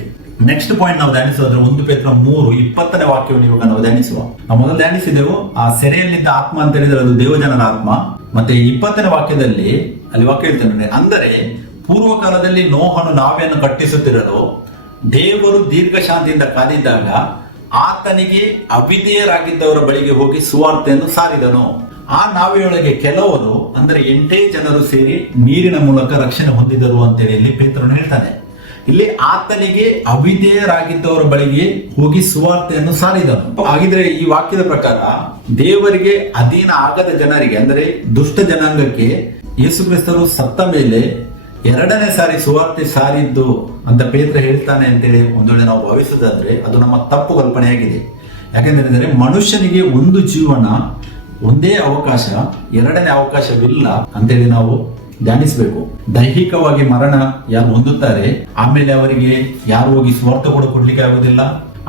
ನೆಕ್ಸ್ಟ್ ಪಾಯಿಂಟ್ ನಾವು ಧ್ಯಾನಿಸೋದ್ರೆ 1 ಪೇತ್ರ 3:20 ವಾಕ್ಯವನ್ನು ಇವಾಗ ನಾವು ಧ್ಯಾನಿಸುವ. ನಾವು ಮೊದಲು ಧ್ಯಾನಿಸಿದೆವು ಆ ಸೆರೆಯಲ್ಲಿದ್ದ ಆತ್ಮ ಅಂತ ಹೇಳಿದ್ರೆ ಅದು ದೇವಜನರ ಆತ್ಮ. ಮತ್ತೆ 20ನೇ ವಾಕ್ಯದಲ್ಲಿ ಅಲ್ಲಿ ವಾಕ್ಯ ಹೇಳ್ತೇನೆ, ಅಂದರೆ ಪೂರ್ವ ಕಾಲದಲ್ಲಿ ನೋಹನು ನಾವೆಯನ್ನು ಕಟ್ಟಿಸುತ್ತಿರಲು ದೇವರು ದೀರ್ಘ ಶಾಂತಿಯಿಂದ ಕಾದಿದ್ದಾಗ ಆತನಿಗೆ ಅವಿಧೇಯರಾಗಿದ್ದವರ ಬಳಿಗೆ ಹೋಗಿ ಸುವಾರ್ತೆಯನ್ನು ಸಾರಿದನು. ಆ ನಾವೆಯೊಳಗೆ ಕೆಲವರು ಅಂದ್ರೆ 8 ಜನರು ಸೇರಿ ನೀರಿನ ಮೂಲಕ ರಕ್ಷಣೆ ಹೊಂದಿದರು ಅಂತೇಳಿ ಇಲ್ಲಿ ಪೇತ್ರನು ಹೇಳ್ತಾನೆ. ಇಲ್ಲಿ ಆತನಿಗೆ ಅವಿಧೇಯರಾಗಿದ್ದವರ ಬಳಿಗೆ ಹೋಗಿ ಸುವಾರ್ತೆಯನ್ನು ಸಾರಿದನು. ಹಾಗಿದ್ರೆ ಈ ವಾಕ್ಯದ ಪ್ರಕಾರ ದೇವರಿಗೆ ಅಧೀನ ಆಗದ ಜನರಿಗೆ ಅಂದ್ರೆ ದುಷ್ಟ ಜನಾಂಗಕ್ಕೆ ಯೇಸು ಕ್ರಿಸ್ತರು ಸತ್ತ ಮೇಲೆ 2ನೇ ಸಾರಿ ಸುವಾರ್ತೆ ಸಾರಿದ್ದು ಅಂತ ಪೇತ್ರ ಹೇಳ್ತಾನೆ ಅಂತೇಳಿ ಒಂದು ವೇಳೆ ನಾವು ಭಾವಿಸೋದಾದ್ರೆ ಅದು ನಮ್ಮ ತಪ್ಪು ಕಲ್ಪನೆಯಾಗಿದೆ. ಯಾಕೆಂದ್ರೆ ಮನುಷ್ಯನಿಗೆ ಒಂದು ಜೀವನ, ಒಂದೇ ಅವಕಾಶ, 2ನೇ ಅವಕಾಶವಿಲ್ಲ ಅಂತೇಳಿ ನಾವು ಧ್ಯಾನಿಸಬೇಕು. ದೈಹಿಕವಾಗಿ ಮರಣ ಯಾರು ಹೊಂದುತ್ತಾರೆ, ಆಮೇಲೆ ಅವರಿಗೆ ಯಾರು ಹೋಗಿ ಸ್ವಾರ್ಥ ಕೂಡ ಕೊಡ್ಲಿಕ್ಕೆ ಆಗುದಿಲ್ಲ,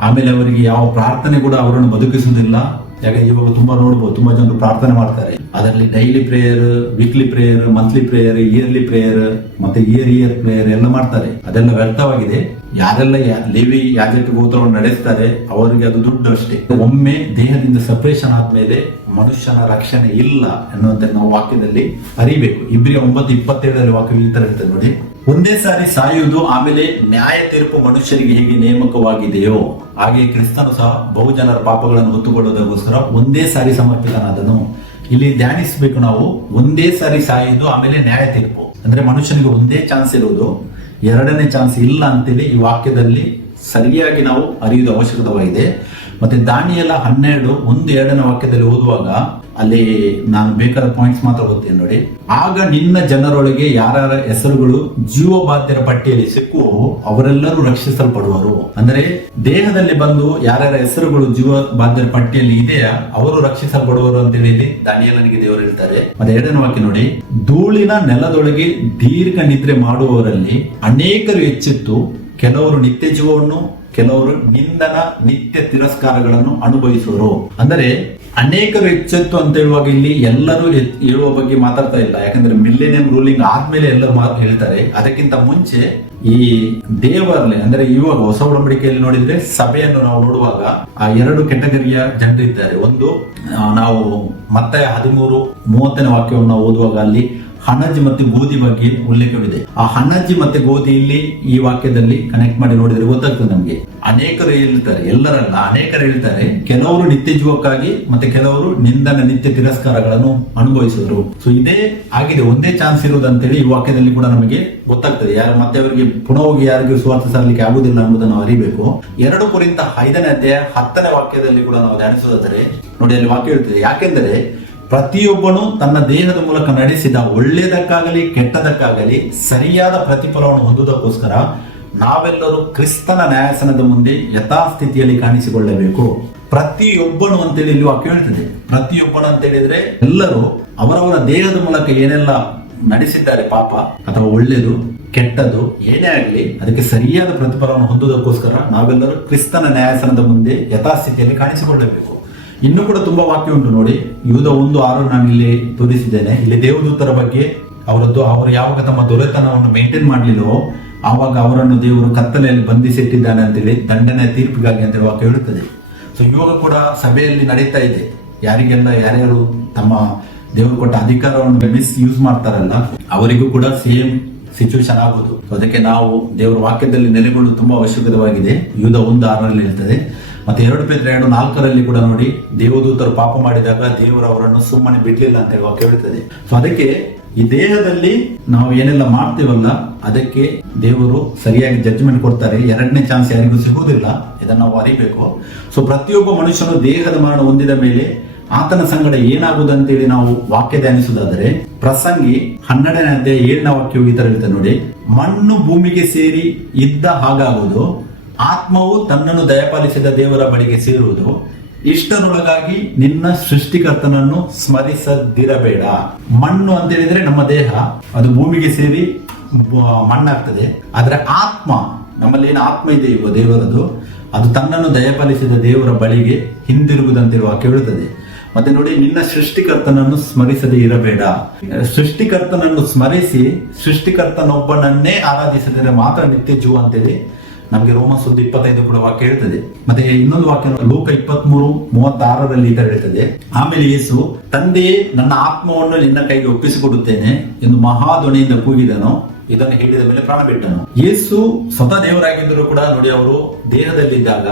ಆಮೇಲೆ ಅವರಿಗೆ ಯಾವ ಪ್ರಾರ್ಥನೆ ಕೂಡ ಅವರನ್ನು ಬದುಕಿಸುವುದಿಲ್ಲ. ಯಾಕಂದ್ರೆ ಇವಾಗ ತುಂಬಾ ನೋಡ್ಬೋದು, ತುಂಬಾ ಜನರು ಪ್ರಾರ್ಥನೆ ಮಾಡ್ತಾರೆ, ಅದರಲ್ಲಿ daily prayer, weekly prayer, monthly prayer, yearly prayer, ಮತ್ತೆ ಇಯರ್ ಪ್ರೇಯರ್ ಎಲ್ಲ ಮಾಡ್ತಾರೆ. ಅದೆಲ್ಲ ವ್ಯರ್ಥವಾಗಿದೆ. ಯಾರೆಲ್ಲ ಲೇವಿ ಯಾಜಕ ಗೋತ್ರವನ್ನು ನಡೆಸ್ತಾರೆ ಅವರಿಗೆ ಅದು ದುಡ್ಡು ಅಷ್ಟೇ. ಒಮ್ಮೆ ದೇಹದಿಂದ ಸಪರೇಷನ್ ಆದ್ಮೇಲೆ ಮನುಷ್ಯನ ರಕ್ಷಣೆ ಇಲ್ಲ ಎನ್ನುವಂತ ನಾವು ವಾಕ್ಯದಲ್ಲಿ ಅರಿಬೇಕು. ಇಬ್ರಿಯ 9:27 ವಾಕ್ಯ ಈ ತರ ಇರ್ತದೆ ನೋಡಿ, ಒಂದೇ ಸಾರಿ ಸಾಯುವುದು ಆಮೇಲೆ ನ್ಯಾಯ ತೀರ್ಪು ಮನುಷ್ಯರಿಗೆ ಹೇಗೆ ನೇಮಕವಾಗಿದೆಯೋ ಹಾಗೆ ಕ್ರಿಸ್ತನು ಸಹ ಬಹುಜನರ ಪಾಪಗಳನ್ನು ಹೊತ್ತುಕೊಳ್ಳುವುದಕ್ಕೋಸ್ಕರ ಒಂದೇ ಸಾರಿ ಸಮರ್ಪಿತನಾದನು. ಇಲ್ಲಿ ಧ್ಯಾನಿಸಬೇಕು ನಾವು, ಒಂದೇ ಸಾರಿ ಸಾಯುವುದು ಆಮೇಲೆ ನ್ಯಾಯ ತೀರ್ಪು ಅಂದ್ರೆ ಮನುಷ್ಯನಿಗೆ ಒಂದೇ ಚಾನ್ಸ್ ಇರುವುದು, 2ನೇ ಚಾನ್ಸ್ ಇಲ್ಲ ಅಂತೇಳಿ ಈ ವಾಕ್ಯದಲ್ಲಿ ಸರಿಯಾಗಿ ನಾವು ಅರಿಯುವುದು ಅವಶ್ಯಕವಾಗಿದೆ. ಮತ್ತೆ ದಾನಿಯೇಲ 12:1-2 ವಾಕ್ಯದಲ್ಲಿ ಓದುವಾಗ ಅಲ್ಲಿ ನಾನು ಬೇಕಾದ ಪಾಯಿಂಟ್ಸ್ ಮಾತ್ರ ಓದ್ತೀನಿ ನೋಡಿ. ಆಗ ನಿನ್ನ ಜನರೊಳಗೆ ಯಾರ್ಯಾರ ಹೆಸರುಗಳು ಜೀವಬಾಧ್ಯರ ಪಟ್ಟಿಯಲ್ಲಿ ಸಿಕ್ಕುವೋ ಅವರೆಲ್ಲರೂ ರಕ್ಷಿಸಲ್ಪಡುವರು. ಅಂದ್ರೆ ದೇಹದಲ್ಲಿ ಬಂದು ಯಾರ್ಯಾರ ಹೆಸರುಗಳು ಜೀವಬಾಧ್ಯರ ಪಟ್ಟಿಯಲ್ಲಿ ಇದೆಯಾ ಅವರು ರಕ್ಷಿಸಲ್ಪಡುವರು ಅಂತ ಹೇಳಿ ದಾನಿಯೇಲನಿಗೆ ದೇವರು ಹೇಳ್ತಾರೆ. ಮತ್ತೆ 2ನೇ ವಾಕ್ಯ ನೋಡಿ, ಧೂಳಿನ ನೆಲದೊಳಗೆ ದೀರ್ಘ ನಿದ್ರೆ ಮಾಡುವವರಲ್ಲಿ ಅನೇಕರು ಎಚ್ಚೆತ್ತು ಕೆಲವರು ನಿತ್ಯ ಜೀವವನ್ನು, ಕೆಲವರು ನಿಂದನ ನಿತ್ಯ ತಿರಸ್ಕಾರಗಳನ್ನು ಅನುಭವಿಸುವರು. ಅಂದರೆ ಅನೇಕರು ಎಚ್ಚೆತ್ತು ಅಂತ ಹೇಳುವಾಗ ಇಲ್ಲಿ ಎಲ್ಲರೂ ಹೇಳುವ ಬಗ್ಗೆ ಮಾತಾಡ್ತಾ ಇಲ್ಲ. ಯಾಕಂದ್ರೆ ಮಿಲ್ಲೆನಿಯಂ ರೂಲಿಂಗ್ ಆದ್ಮೇಲೆ ಎಲ್ಲರೂ ಹೇಳ್ತಾರೆ. ಅದಕ್ಕಿಂತ ಮುಂಚೆ ಈ ದೇವರಲ್ಲಿ ಅಂದ್ರೆ ಇವಾಗ ಹೊಸ ಒಡಂಬಡಿಕೆಯಲ್ಲಿ ನೋಡಿದ್ರೆ ಸಭೆಯನ್ನು ನಾವು ನೋಡುವಾಗ ಆ 2 ಕೆಟಗರಿಯ ಜನರು ಇದ್ದಾರೆ. ಒಂದು ನಾವು ಮತ್ತಾಯ 13:30 ವಾಕ್ಯವನ್ನು ನಾವು ಓದುವಾಗ ಅಲ್ಲಿ ಹಣಜಿ ಮತ್ತೆ ಗೋಧಿ ಬಗ್ಗೆ ಉಲ್ಲೇಖವಿದೆ. ಆ ಹಣಜಿ ಮತ್ತೆ ಗೋಧಿ ಇಲ್ಲಿ ಈ ವಾಕ್ಯದಲ್ಲಿ ಕನೆಕ್ಟ್ ಮಾಡಿ ನೋಡಿದ್ರೆ ಗೊತ್ತಾಗ್ತದೆ ನಮ್ಗೆ. ಅನೇಕರು ಹೇಳ್ತಾರೆ, ಎಲ್ಲರಲ್ಲ ಅನೇಕರು ಹೇಳ್ತಾರೆ, ಕೆಲವರು ನಿತ್ಯ ಜೀವಕ್ಕಾಗಿ ಮತ್ತೆ ಕೆಲವರು ನಿಂದನ ನಿತ್ಯ ತಿರಸ್ಕಾರಗಳನ್ನು ಅನುಭವಿಸಿದ್ರು. ಸೊ ಇದೇ ಆಗಿದೆ, ಒಂದೇ ಚಾನ್ಸ್ ಇರುವುದಂತೇಳಿ ಈ ವಾಕ್ಯದಲ್ಲಿ ಕೂಡ ನಮಗೆ ಗೊತ್ತಾಗ್ತದೆ. ಯಾರು ಮತ್ತೆ ಅವರಿಗೆ ಪುನಃ ಹೋಗಿ ಯಾರಿಗೂ ಸ್ವಾರ್ಥ ಸಾರಲಿಕ್ಕೆ ಆಗುದಿಲ್ಲ ಎಂಬುದನ್ನು ಅರಿಬೇಕು. 2 ಕೊರಿಂಥ 5ನೇ ಅಧ್ಯಾಯ 10ನೇ ವಾಕ್ಯದಲ್ಲಿ ಕೂಡ ನಾವು ಧ್ಯಾನಿಸೋದಾದರೆ ನೋಡಿ ಅಲ್ಲಿ ವಾಕ್ಯ ಹೇಳ್ತದೆ, ಯಾಕೆಂದರೆ ಪ್ರತಿಯೊಬ್ಬನು ತನ್ನ ದೇಹದ ಮೂಲಕ ನಡೆಸಿದ ಒಳ್ಳೆಯದಕ್ಕಾಗಲಿ ಕೆಟ್ಟದಕ್ಕಾಗಲಿ ಸರಿಯಾದ ಪ್ರತಿಫಲವನ್ನು ಹೊಂದುವುದಕ್ಕೋಸ್ಕರ ನಾವೆಲ್ಲರೂ ಕ್ರಿಸ್ತನ ನ್ಯಾಯಾಸನದ ಮುಂದೆ ಯಥಾಸ್ಥಿತಿಯಲ್ಲಿ ಕಾಣಿಸಿಕೊಳ್ಳಬೇಕು. ಪ್ರತಿಯೊಬ್ಬನು ಅಂತೇಳಿ ಇಲ್ಲಿ ವಾಕ್ಯ ಹೇಳ್ತದೆ. ಪ್ರತಿಯೊಬ್ಬನು ಅಂತ ಹೇಳಿದ್ರೆ ಎಲ್ಲರೂ ಅವರವರ ದೇಹದ ಮೂಲಕ ಏನೆಲ್ಲ ನಡೆಸಿದ್ದಾರೆ, ಪಾಪ ಅಥವಾ ಒಳ್ಳೆಯದು ಕೆಟ್ಟದ್ದು ಏನೇ ಆಗಲಿ ಅದಕ್ಕೆ ಸರಿಯಾದ ಪ್ರತಿಫಲವನ್ನು ಹೊಂದುವುದಕ್ಕೋಸ್ಕರ ನಾವೆಲ್ಲರೂ ಕ್ರಿಸ್ತನ ನ್ಯಾಯಾಸನದ ಮುಂದೆ ಯಥಾಸ್ಥಿತಿಯಲ್ಲಿ ಕಾಣಿಸಿಕೊಳ್ಳಬೇಕು. ಇನ್ನು ಕೂಡ ತುಂಬಾ ವಾಕ್ಯ ಉಂಟು ನೋಡಿ. ಯೂದ 1:6 ನಾನು ಇಲ್ಲಿ ತೋರಿಸಿದ್ದೇನೆ. ಇಲ್ಲಿ ದೇವದೂತರ ಬಗ್ಗೆ ಅವರು ಯಾವಾಗ ತಮ್ಮ ದೊರೆತನವನ್ನು ಮೇಂಟೈನ್ ಮಾಡಲಿಲ್ಲವೋ ಆವಾಗ ಅವರನ್ನು ದೇವರು ಕತ್ತಲೆಯಲ್ಲಿ ಬಂಧಿಸಿಟ್ಟಿದ್ದಾನೆ ಅಂತೇಳಿ ದಂಡನೆ ತೀರ್ಪಿಗಾಗಿ ಅಂತೇಳಿ ವಾಕ್ಯ ಹೇಳುತ್ತದೆ. ಸೊ ಇವಾಗ ಕೂಡ ಸಭೆಯಲ್ಲಿ ನಡೀತಾ ಇದೆ. ಯಾರಿಗೆಲ್ಲ ಯಾರ್ಯಾರು ತಮ್ಮ ದೇವರು ಕೊಟ್ಟ ಅಧಿಕಾರವನ್ನು ಮಿಸ್ ಯೂಸ್ ಮಾಡ್ತಾರಲ್ಲ ಅವರಿಗೂ ಕೂಡ ಸೇಮ್ ಸಿಚುವೇಶನ್ ಆಗುವುದು. ಅದಕ್ಕೆ ನಾವು ದೇವರ ವಾಕ್ಯದಲ್ಲಿ ನೆಲೆಗೊಳ್ಳುವುದು ತುಂಬಾ ಅವಶ್ಯಕವಾಗಿದೆ. ಯೂದ 1:6 ಹೇಳ್ತದೆ. ಮತ್ತೆ 2 ಪೇತ್ರ 2:4 ಕೂಡ ನೋಡಿ, ದೇವದೂತರು ಪಾಪ ಮಾಡಿದಾಗ ದೇವರು ಅವರನ್ನು ಸುಮ್ಮನೆ ಬಿಡ್ಲಿಲ್ಲ ಅಂತ ಹೇಳಿ ವಾಕ್ಯ ಹೇಳ್ತದೆ. ಸೊ ಅದಕ್ಕೆ ಈ ದೇಹದಲ್ಲಿ ನಾವು ಏನೆಲ್ಲ ಮಾಡ್ತೇವಲ್ಲ ಅದಕ್ಕೆ ದೇವರು ಸರಿಯಾಗಿ ಜಡ್ಜ್ಮೆಂಟ್ ಕೊಡ್ತಾರೆ. 2ನೇ ಚಾನ್ಸ್ ಯಾರಿಗೂ ಸಿಗುವುದಿಲ್ಲ, ಇದನ್ನು ನಾವು ಅರಿಬೇಕು. ಸೊ ಪ್ರತಿಯೊಬ್ಬ ಮನುಷ್ಯನು ದೇಹದ ಮರಣ ಹೊಂದಿದ ಮೇಲೆ ಆತನ ಸಂಗಡ ಏನಾಗುವುದಂತೇಳಿ ನಾವು ವಾಕ್ಯ ಧ್ಯಾನಿಸುವುದಾದರೆ ಪ್ರಸಂಗಿ 12ನೇ ಅಧ್ಯಾಯ 7ನೇ ವಾಕ್ಯವು ಈ ತರ ಹೇಳ್ತದೆ ನೋಡಿ, ಮಣ್ಣು ಭೂಮಿಗೆ ಸೇರಿ ಇದ್ದ ಹಾಗಾಗುವುದು, ಆತ್ಮವು ತನ್ನನ್ನು ದಯಪಾಲಿಸಿದ ದೇವರ ಬಳಿಗೆ ಸೇರುವುದು, ಇಷ್ಟರೊಳಗಾಗಿ ನಿನ್ನ ಸೃಷ್ಟಿಕರ್ತನನ್ನು ಸ್ಮರಿಸದಿರಬೇಡ. ಮಣ್ಣು ಅಂತ ಹೇಳಿದ್ರೆ ನಮ್ಮ ದೇಹ, ಅದು ಭೂಮಿಗೆ ಸೇರಿ ಮಣ್ಣಾಗ್ತದೆ. ಆದ್ರೆ ಆತ್ಮ ನಮ್ಮಲ್ಲಿ ಏನು ಆತ್ಮ ಇದೆಯೋ ದೇವರದು, ಅದು ತನ್ನನ್ನು ದಯಪಾಲಿಸಿದ ದೇವರ ಬಳಿಗೆ ಹಿಂದಿರುಗುದಂತೆ ವಾಕ್ಯ ಹೇಳುತ್ತದೆ. ಮತ್ತೆ ನೋಡಿ, ನಿನ್ನ ಸೃಷ್ಟಿಕರ್ತನನ್ನು ಸ್ಮರಿಸದೆ ಇರಬೇಡ. ಸೃಷ್ಟಿಕರ್ತನನ್ನು ಸ್ಮರಿಸಿ ಸೃಷ್ಟಿಕರ್ತನೊಬ್ಬನನ್ನೇ ಆರಾಧಿಸಿದರೆ ಮಾತ್ರ ನಿತ್ಯ ಜೀವ ಅಂತೇಳಿ ನಮಗೆ ರೋಮನ್ಸ್ 1:25 ಕೂಡ ವಾಕ್ಯ ಹೇಳ್ತದೆ. ಮತ್ತೆ ಇನ್ನೊಂದು ವಾಕ್ಯ ಲೋಕ 23:36 ಈ ತರ ಹೇಳ್ತದೆ, ಆಮೇಲೆ ಯೇಸು, ತಂದೆಯೇ ನನ್ನ ಆತ್ಮವನ್ನು ನಿನ್ನ ಕೈಗೆ ಒಪ್ಪಿಸಿಕೊಡುತ್ತೇನೆ ಎಂದು ಮಹಾಧ್ವನಿಯಿಂದ ಕೂಗಿದನು. ಇದನ್ನು ಹೇಳಿದ ಮೇಲೆ ಪ್ರಾಣ ಬಿಟ್ಟನು. ಯೇಸು ಸ್ವತಃ ದೇವರಾಗಿದ್ದರೂ ಕೂಡ ನೋಡಿ, ಅವರು ದೇಹದಲ್ಲಿದ್ದಾಗ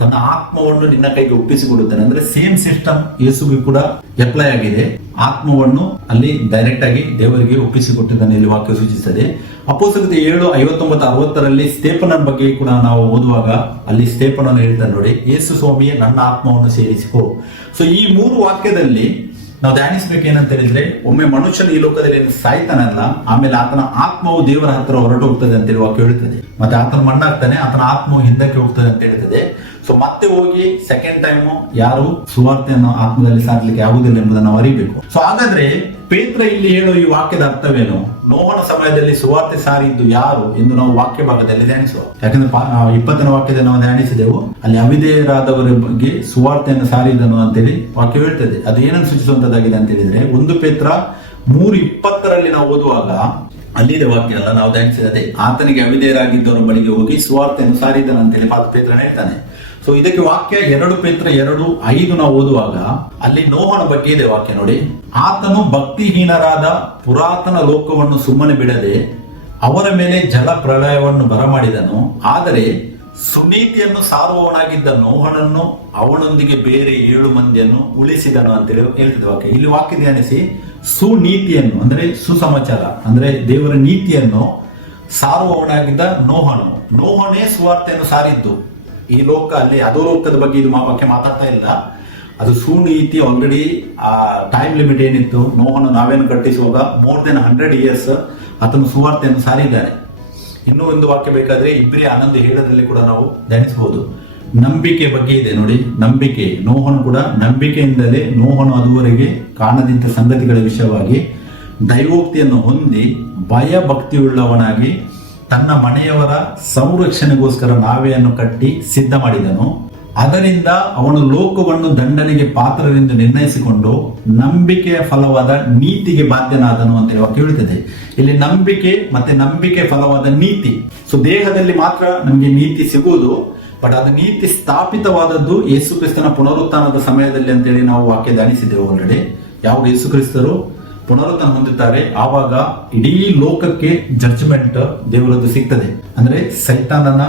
ತನ್ನ ಆತ್ಮವನ್ನು ನಿನ್ನ ಕೈಗೆ ಒಪ್ಪಿಸಿಕೊಡುತ್ತಾನೆ. ಅಂದ್ರೆ ಸೇಮ್ ಸಿಸ್ಟಮ್ ಯೇಸುಗೂ ಕೂಡ ಅಪ್ಲೈ ಆಗಿದೆ. ಆತ್ಮವನ್ನು ಅಲ್ಲಿ ಡೈರೆಕ್ಟ್ ಆಗಿ ದೇವರಿಗೆ ಒಪ್ಪಿಸಿಕೊಟ್ಟಿದ್ದಾನೆ ಇಲ್ಲಿ ವಾಕ್ಯ ಸೂಚಿಸುತ್ತದೆ. ಅಪೊಸ್ತಲತೆ 7:59-60 ಸ್ಟೇಫನನ ಬಗ್ಗೆ ಕೂಡ ನಾವು ಓದುವಾಗ ಅಲ್ಲಿ ಸ್ಟೇಫನನು ಹೇಳ್ತಾನೆ ನೋಡಿ, ಯೇಸು ಸ್ವಾಮಿಯೇ ನನ್ನ ಆತ್ಮವನ್ನು ಸೇರಿಸಿಕೋ. ಸೊ ಈ 3 ವಾಕ್ಯದಲ್ಲಿ ನಾವು ಧ್ಯಾನಿಸ್ಬೇಕೇನಂತ ಹೇಳಿದ್ರೆ, ಒಮ್ಮೆ ಮನುಷ್ಯನು ಈ ಲೋಕದಲ್ಲಿ ಸಾಯ್ತಾನಲ್ಲ, ಆಮೇಲೆ ಆತನ ಆತ್ಮವು ದೇವರ ಹತ್ರ ಹೊರಟು ಹೋಗ್ತದೆ ಅಂತ ಹೇಳಿ ವಾಕ್ಯ ಹೇಳುತ್ತದೆ. ಮತ್ತೆ ಆತನ ಮಣ್ಣಾಗ್ತಾನೆ, ಆತನ ಆತ್ಮವು ಹಿಂದಕ್ಕೆ ಹೋಗ್ತದೆ ಅಂತ ಹೇಳ್ತದೆ. ಸೊ ಮತ್ತೆ ಹೋಗಿ ಸೆಕೆಂಡ್ ಟೈಮ್ ಯಾರು ಸುವಾರ್ತೆಯನ್ನು ಆತ್ಮದಲ್ಲಿ ಸಾರಲಿಕ್ಕೆ ಆಗುದಿಲ್ಲ ಎಂಬುದನ್ನು ನಾವು ಅರಿಬೇಕು. ಸೊ ಹಾಗಾದ್ರೆ ಪೇತ್ರ ಇಲ್ಲಿ ಹೇಳೋ ಈ ವಾಕ್ಯದ ಅರ್ಥವೇನು? ನೋಹನ ಸಮಯದಲ್ಲಿ ಸುವಾರ್ತೆ ಸಾರಿದ್ದು ಯಾರು ಎಂದು ನಾವು ವಾಕ್ಯ ಭಾಗದಲ್ಲಿ ಧ್ಯಾನಿಸುವ. ಯಾಕಂದ್ರೆ 20ನೇ ವಾಕ್ಯದಲ್ಲಿ ನಾವು ಧ್ಯಾನಿಸಿದೆವು, ಅಲ್ಲಿ ಅವಿಧೇಯರಾದವರ ಬಗ್ಗೆ ಸುವಾರ್ತೆಯನ್ನು ಸಾರಿದನು ಅಂತೇಳಿ ವಾಕ್ಯ ಹೇಳ್ತದೆ. ಅದು ಏನನ್ನು ಸೂಚಿಸುವಂತದ್ದಾಗಿದೆ ಅಂತ ಹೇಳಿದ್ರೆ, 1 ಪೇತ್ರ 3:20 ನಾವು ಓದುವಾಗ ಅಲ್ಲಿದೆ ವಾಕ್ಯ ಅಲ್ಲ, ನಾವು ಧ್ಯಾನಿಸಿದೆ, ಆತನಿಗೆ ಅವಿಧೇಯರಾಗಿದ್ದವರ ಬಳಿಗೆ ಹೋಗಿ ಸುವಾರ್ತೆಯನ್ನು ಸಾರಿದನು ಅಂತೇಳಿ ಪೇತ್ರನ ಹೇಳ್ತಾನೆ. ಸೊ ಇದಕ್ಕೆ ವಾಕ್ಯ 2 ಪೇತ್ರ 2:5 ನಾವು ಓದುವಾಗ ಅಲ್ಲಿ ನೋಹನ ಬಗ್ಗೆ ಇದೆ ವಾಕ್ಯ ನೋಡಿ, ಆತನು ಭಕ್ತಿಹೀನರಾದ ಪುರಾತನ ಲೋಕವನ್ನು ಸುಮ್ಮನೆ ಬಿಡದೆ ಅವರ ಮೇಲೆ ಜಲ ಪ್ರಳಯವನ್ನು ಬರಮಾಡಿದನು. ಆದರೆ ಸುನೀತಿಯನ್ನು ಸಾರುವವನಾಗಿದ್ದ ನೋಹನನ್ನು ಅವನೊಂದಿಗೆ ಬೇರೆ 7 ಮಂದಿಯನ್ನು ಉಳಿಸಿದನು ಅಂತೇಳಿ ಹೇಳ್ತಿದ್ದ ವಾಕ್ಯ. ಇಲ್ಲಿ ವಾಕ್ಯ ಧ್ಯಾನಿಸಿ, ಸುನೀತಿಯನ್ನು ಅಂದ್ರೆ ಸುಸಮಾಚಾರ ಅಂದ್ರೆ ದೇವರ ನೀತಿಯನ್ನು ಸಾರುವವನಾಗಿದ್ದ ನೋಹನೇ ಸುವಾರ್ತೆಯನ್ನು ಸಾರಿದ್ದು ಈ ಲೋಕ. ಅಲ್ಲಿ ಅಧೋಲೋಕದ ಬಗ್ಗೆ ಇದು ವಾಕ್ಯ ಮಾತಾಡ್ತಾ ಇಲ್ಲ. ಅದು ಸುನೀತಿ ಆಲ್ರೆಡಿ ಆ ಟೈಮ್ ಲಿಮಿಟ್ ಏನಿತ್ತು, ನೋಹನು ನಾವೇನು ಕಟ್ಟಿಸುವಾಗ more than 100 years ಆತನು ಸುವಾರ್ತೆಯನ್ನು ಸಾರಿದ್ದಾನೆ. ಇನ್ನೂ ಒಂದು ವಾಕ್ಯ ಬೇಕಾದ್ರೆ ಇಬ್ರಿ 11:7 ಕೂಡ ನಾವು ಧ್ಯಾನಿಸಬಹುದು. ನಂಬಿಕೆ ಬಗ್ಗೆ ಇದೆ ನೋಡಿ, ನಂಬಿಕೆ. ನೋಹನು ಕೂಡ ನಂಬಿಕೆಯಿಂದಲೇ ನೋಹನು ಅದುವರೆಗೆ ಕಾಣದಿದ್ದ ಸಂಗತಿಗಳ ವಿಷಯವಾಗಿ ದೈವೋಕ್ತಿಯನ್ನು ಹೊಂದಿ ಭಯ ಭಕ್ತಿಯುಳ್ಳವನಾಗಿ ತನ್ನ ಮನೆಯವರ ಸಂರಕ್ಷಣೆಗೋಸ್ಕರ ನಾವೆಯನ್ನು ಕಟ್ಟಿ ಸಿದ್ಧ ಮಾಡಿದನು. ಅದರಿಂದ ಅವನು ಲೋಕವನ್ನು ದಂಡನೆಗೆ ಪಾತ್ರರೆಂದು ನಿರ್ಣಯಿಸಿಕೊಂಡು ನಂಬಿಕೆಯ ಫಲವಾದ ನೀತಿಗೆ ಬಾಧ್ಯನಾದನು ಅಂತ ವಾಕ್ಯ ಹೇಳ್ತದೆ. ಇಲ್ಲಿ ನಂಬಿಕೆ ಮತ್ತೆ ನಂಬಿಕೆ ಫಲವಾದ ನೀತಿ. ಸೊ ದೇಹದಲ್ಲಿ ಮಾತ್ರ ನಮಗೆ ನೀತಿ ಸಿಗುವುದು, ಬಟ್ ಅದು ನೀತಿ ಸ್ಥಾಪಿತವಾದದ್ದು ಯೇಸು ಕ್ರಿಸ್ತನ ಪುನರುತ್ಥಾನದ ಸಮಯದಲ್ಲಿ ಅಂತೇಳಿ ನಾವು ವಾಕ್ಯ ಧ್ಯಾನಿಸಿದ್ದೇವೆ ಆಲ್ರೆಡಿ. ಯಾವಾಗ ಯೇಸು ಕ್ರಿಸ್ತರು ಪುನರುತ್ಥಾನ ಹೊಂದುತ್ತಾರೆ ಆವಾಗ ಇಡೀ ಲೋಕಕ್ಕೆ ಜಡ್ಜ್ಮೆಂಟ್ ದೇವರದ್ದು ಸಿಗ್ತದೆ. ಅಂದ್ರೆ ಸೈತಾನನ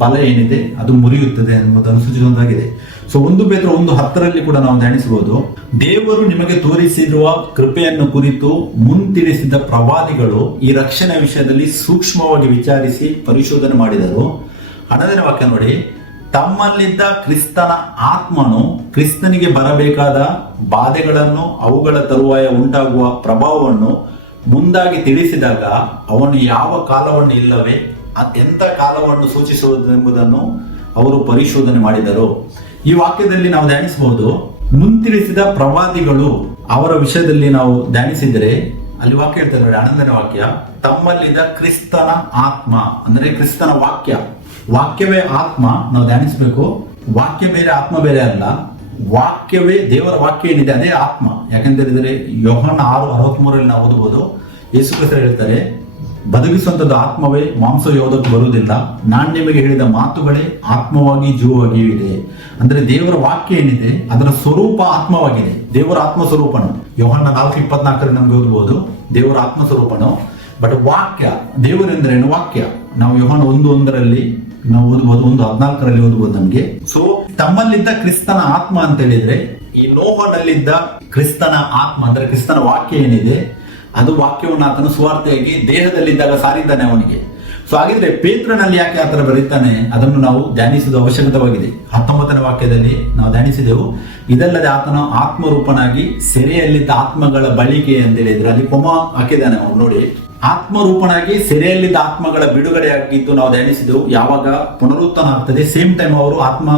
ಬಲ ಏನಿದೆ ಅದು ಮುರಿಯುತ್ತದೆ ಎಂಬುದನ್ನು ಸೂಚಿಸುವಂತಾಗಿದೆ. ಸೊ 1 ಪೇತ್ರ 1:10 ಕೂಡ ನಾವು ಧ್ಯಾನಿಸಬಹುದು, ದೇವರು ನಿಮಗೆ ತೋರಿಸಿರುವ ಕೃಪೆಯನ್ನು ಕುರಿತು ಮುಂತಿಳಿಸಿದ ಪ್ರವಾದಿಗಳು ಈ ರಕ್ಷಣೆ ವಿಷಯದಲ್ಲಿ ಸೂಕ್ಷ್ಮವಾಗಿ ವಿಚಾರಿಸಿ ಪರಿಶೋಧನೆ ಮಾಡಿದರು. 11ನೇ ವಾಕ್ಯ ನೋಡಿ, ತಮ್ಮಲ್ಲಿದ್ದ ಕ್ರಿಸ್ತನ ಆತ್ಮನು ಕ್ರಿಸ್ತನಿಗೆ ಬರಬೇಕಾದ ಬಾಧೆಗಳನ್ನು ಅವುಗಳ ತರುವಾಯ ಉಂಟಾಗುವ ಪ್ರಭಾವವನ್ನು ಮುಂದಾಗಿ ತಿಳಿಸಿದಾಗ ಅವನು ಯಾವ ಕಾಲವನ್ನು ಇಲ್ಲವೇ ಎಂಥ ಕಾಲವನ್ನು ಸೂಚಿಸುವುದೆಂಬುದನ್ನು ಅವರು ಪರಿಶೋಧನೆ ಮಾಡಿದರು. ಈ ವಾಕ್ಯದಲ್ಲಿ ನಾವು ಧ್ಯಾನಿಸಬಹುದು, ಮುಂತಿಳಿಸಿದ ಪ್ರವಾದಿಗಳು ಅವರ ವಿಷಯದಲ್ಲಿ ನಾವು ಧ್ಯಾನಿಸಿದರೆ ಅಲ್ಲಿ ವಾಕ್ಯ ಹೇಳ್ತಾರೆ ನೋಡಿ, 11ನೇ ವಾಕ್ಯ, ತಮ್ಮಲ್ಲಿದ್ದ ಕ್ರಿಸ್ತನ ಆತ್ಮ ಅಂದ್ರೆ ಕ್ರಿಸ್ತನ ವಾಕ್ಯ. ವಾಕ್ಯವೇ ಆತ್ಮ. ನಾವು ಧ್ಯಾನಿಸಬೇಕು, ವಾಕ್ಯ ಬೇರೆ ಆತ್ಮ ಬೇರೆ ಅಲ್ಲ. ವಾಕ್ಯವೇ ದೇವರ ವಾಕ್ಯ ಏನಿದೆ ಅದೇ ಆತ್ಮ. ಯಾಕಂತ ಹೇಳಿದ್ರೆ ಯೋಹಾನ 6:63 ನಾವು ಓದಬಹುದು, ಯೇಸು ಕ್ರಿಸ್ತರು ಹೇಳ್ತಾರೆ, ಬದುಕಿಸುವಂತದ್ದು ಆತ್ಮವೇ, ಮಾಂಸ ಯೋಧಕ್ಕೆ ಬರುವುದಿಲ್ಲ. ನಾನು ನಿಮಗೆ ಹೇಳಿದ ಮಾತುಗಳೇ ಆತ್ಮವಾಗಿ ಜೀವವಾಗಿಯೂ ಇದೆ. ಅಂದ್ರೆ ದೇವರ ವಾಕ್ಯ ಏನಿದೆ ಅದರ ಸ್ವರೂಪ ಆತ್ಮವಾಗಿದೆ. ದೇವರ ಆತ್ಮ ಸ್ವರೂಪನು. ಯೋಹಾನ 4:24 ನಮ್ಗೆ ಓದಬಹುದು, ದೇವರ ಆತ್ಮ ಸ್ವರೂಪನು. ಬಟ್ ವಾಕ್ಯ, ದೇವರೆಂದ್ರೇನು ವಾಕ್ಯ. ನಾವು ಯೋಹಾನ 1:1 ನಾವು ಓದಬಹುದು, 1:14 ಓದಬಹುದು ನಮ್ಗೆ. ಸೊ ತಮ್ಮಲ್ಲಿದ್ದ ಕ್ರಿಸ್ತನ ಆತ್ಮ ಅಂತ ಹೇಳಿದ್ರೆ ಈ ನೋಹನಲ್ಲಿದ್ದ ಕ್ರಿಸ್ತನ ಆತ್ಮ ಅಂದ್ರೆ ಕ್ರಿಸ್ತನ ವಾಕ್ಯ ಏನಿದೆ ಅದು ವಾಕ್ಯವನ್ನು ಆತನು ಸುವಾರ್ತೆಯಾಗಿ ದೇಹದಲ್ಲಿದ್ದಾಗ ಸಾರಿದ್ದಾನೆ ಅವನಿಗೆ. ಸೊ ಹಾಗಿದ್ರೆ ಪೇತ್ರನಲ್ಲಿ ಯಾಕೆ ಆತರ ಬರೀತಾನೆ ಅದನ್ನು ನಾವು ಧ್ಯಾನಿಸುವುದು ಅವಶ್ಯಕವಾಗಿದೆ. 19ನೇ ವಾಕ್ಯದಲ್ಲಿ ನಾವು ಧ್ಯಾನಿಸಿದೆವು, ಇದಲ್ಲದೆ ಆತನ ಆತ್ಮರೂಪನಾಗಿ ಸೆರೆಯಲ್ಲಿದ್ದ ಆತ್ಮಗಳ ಬಳಿಕೆ ಅಂತ ಹೇಳಿದ್ರೆ ಅಲ್ಲಿ ಕೊಮ ಹಾಕಿದ್ದಾನೆ ಅವನು ನೋಡಿ. ಆತ್ಮರೂಪನಾಗಿ ಸೆರೆಯಲ್ಲಿದ್ದ ಆತ್ಮಗಳ ಬಿಡುಗಡೆ ಆಗಿದ್ದು ನಾವು ಧ್ಯಾನಿಸಿದೆವು. ಯಾವಾಗ ಪುನರುತ್ಥಾನ ಆಗ್ತದೆ ಸೇಮ್ ಟೈಮ್ ಅವರು ಆತ್ಮ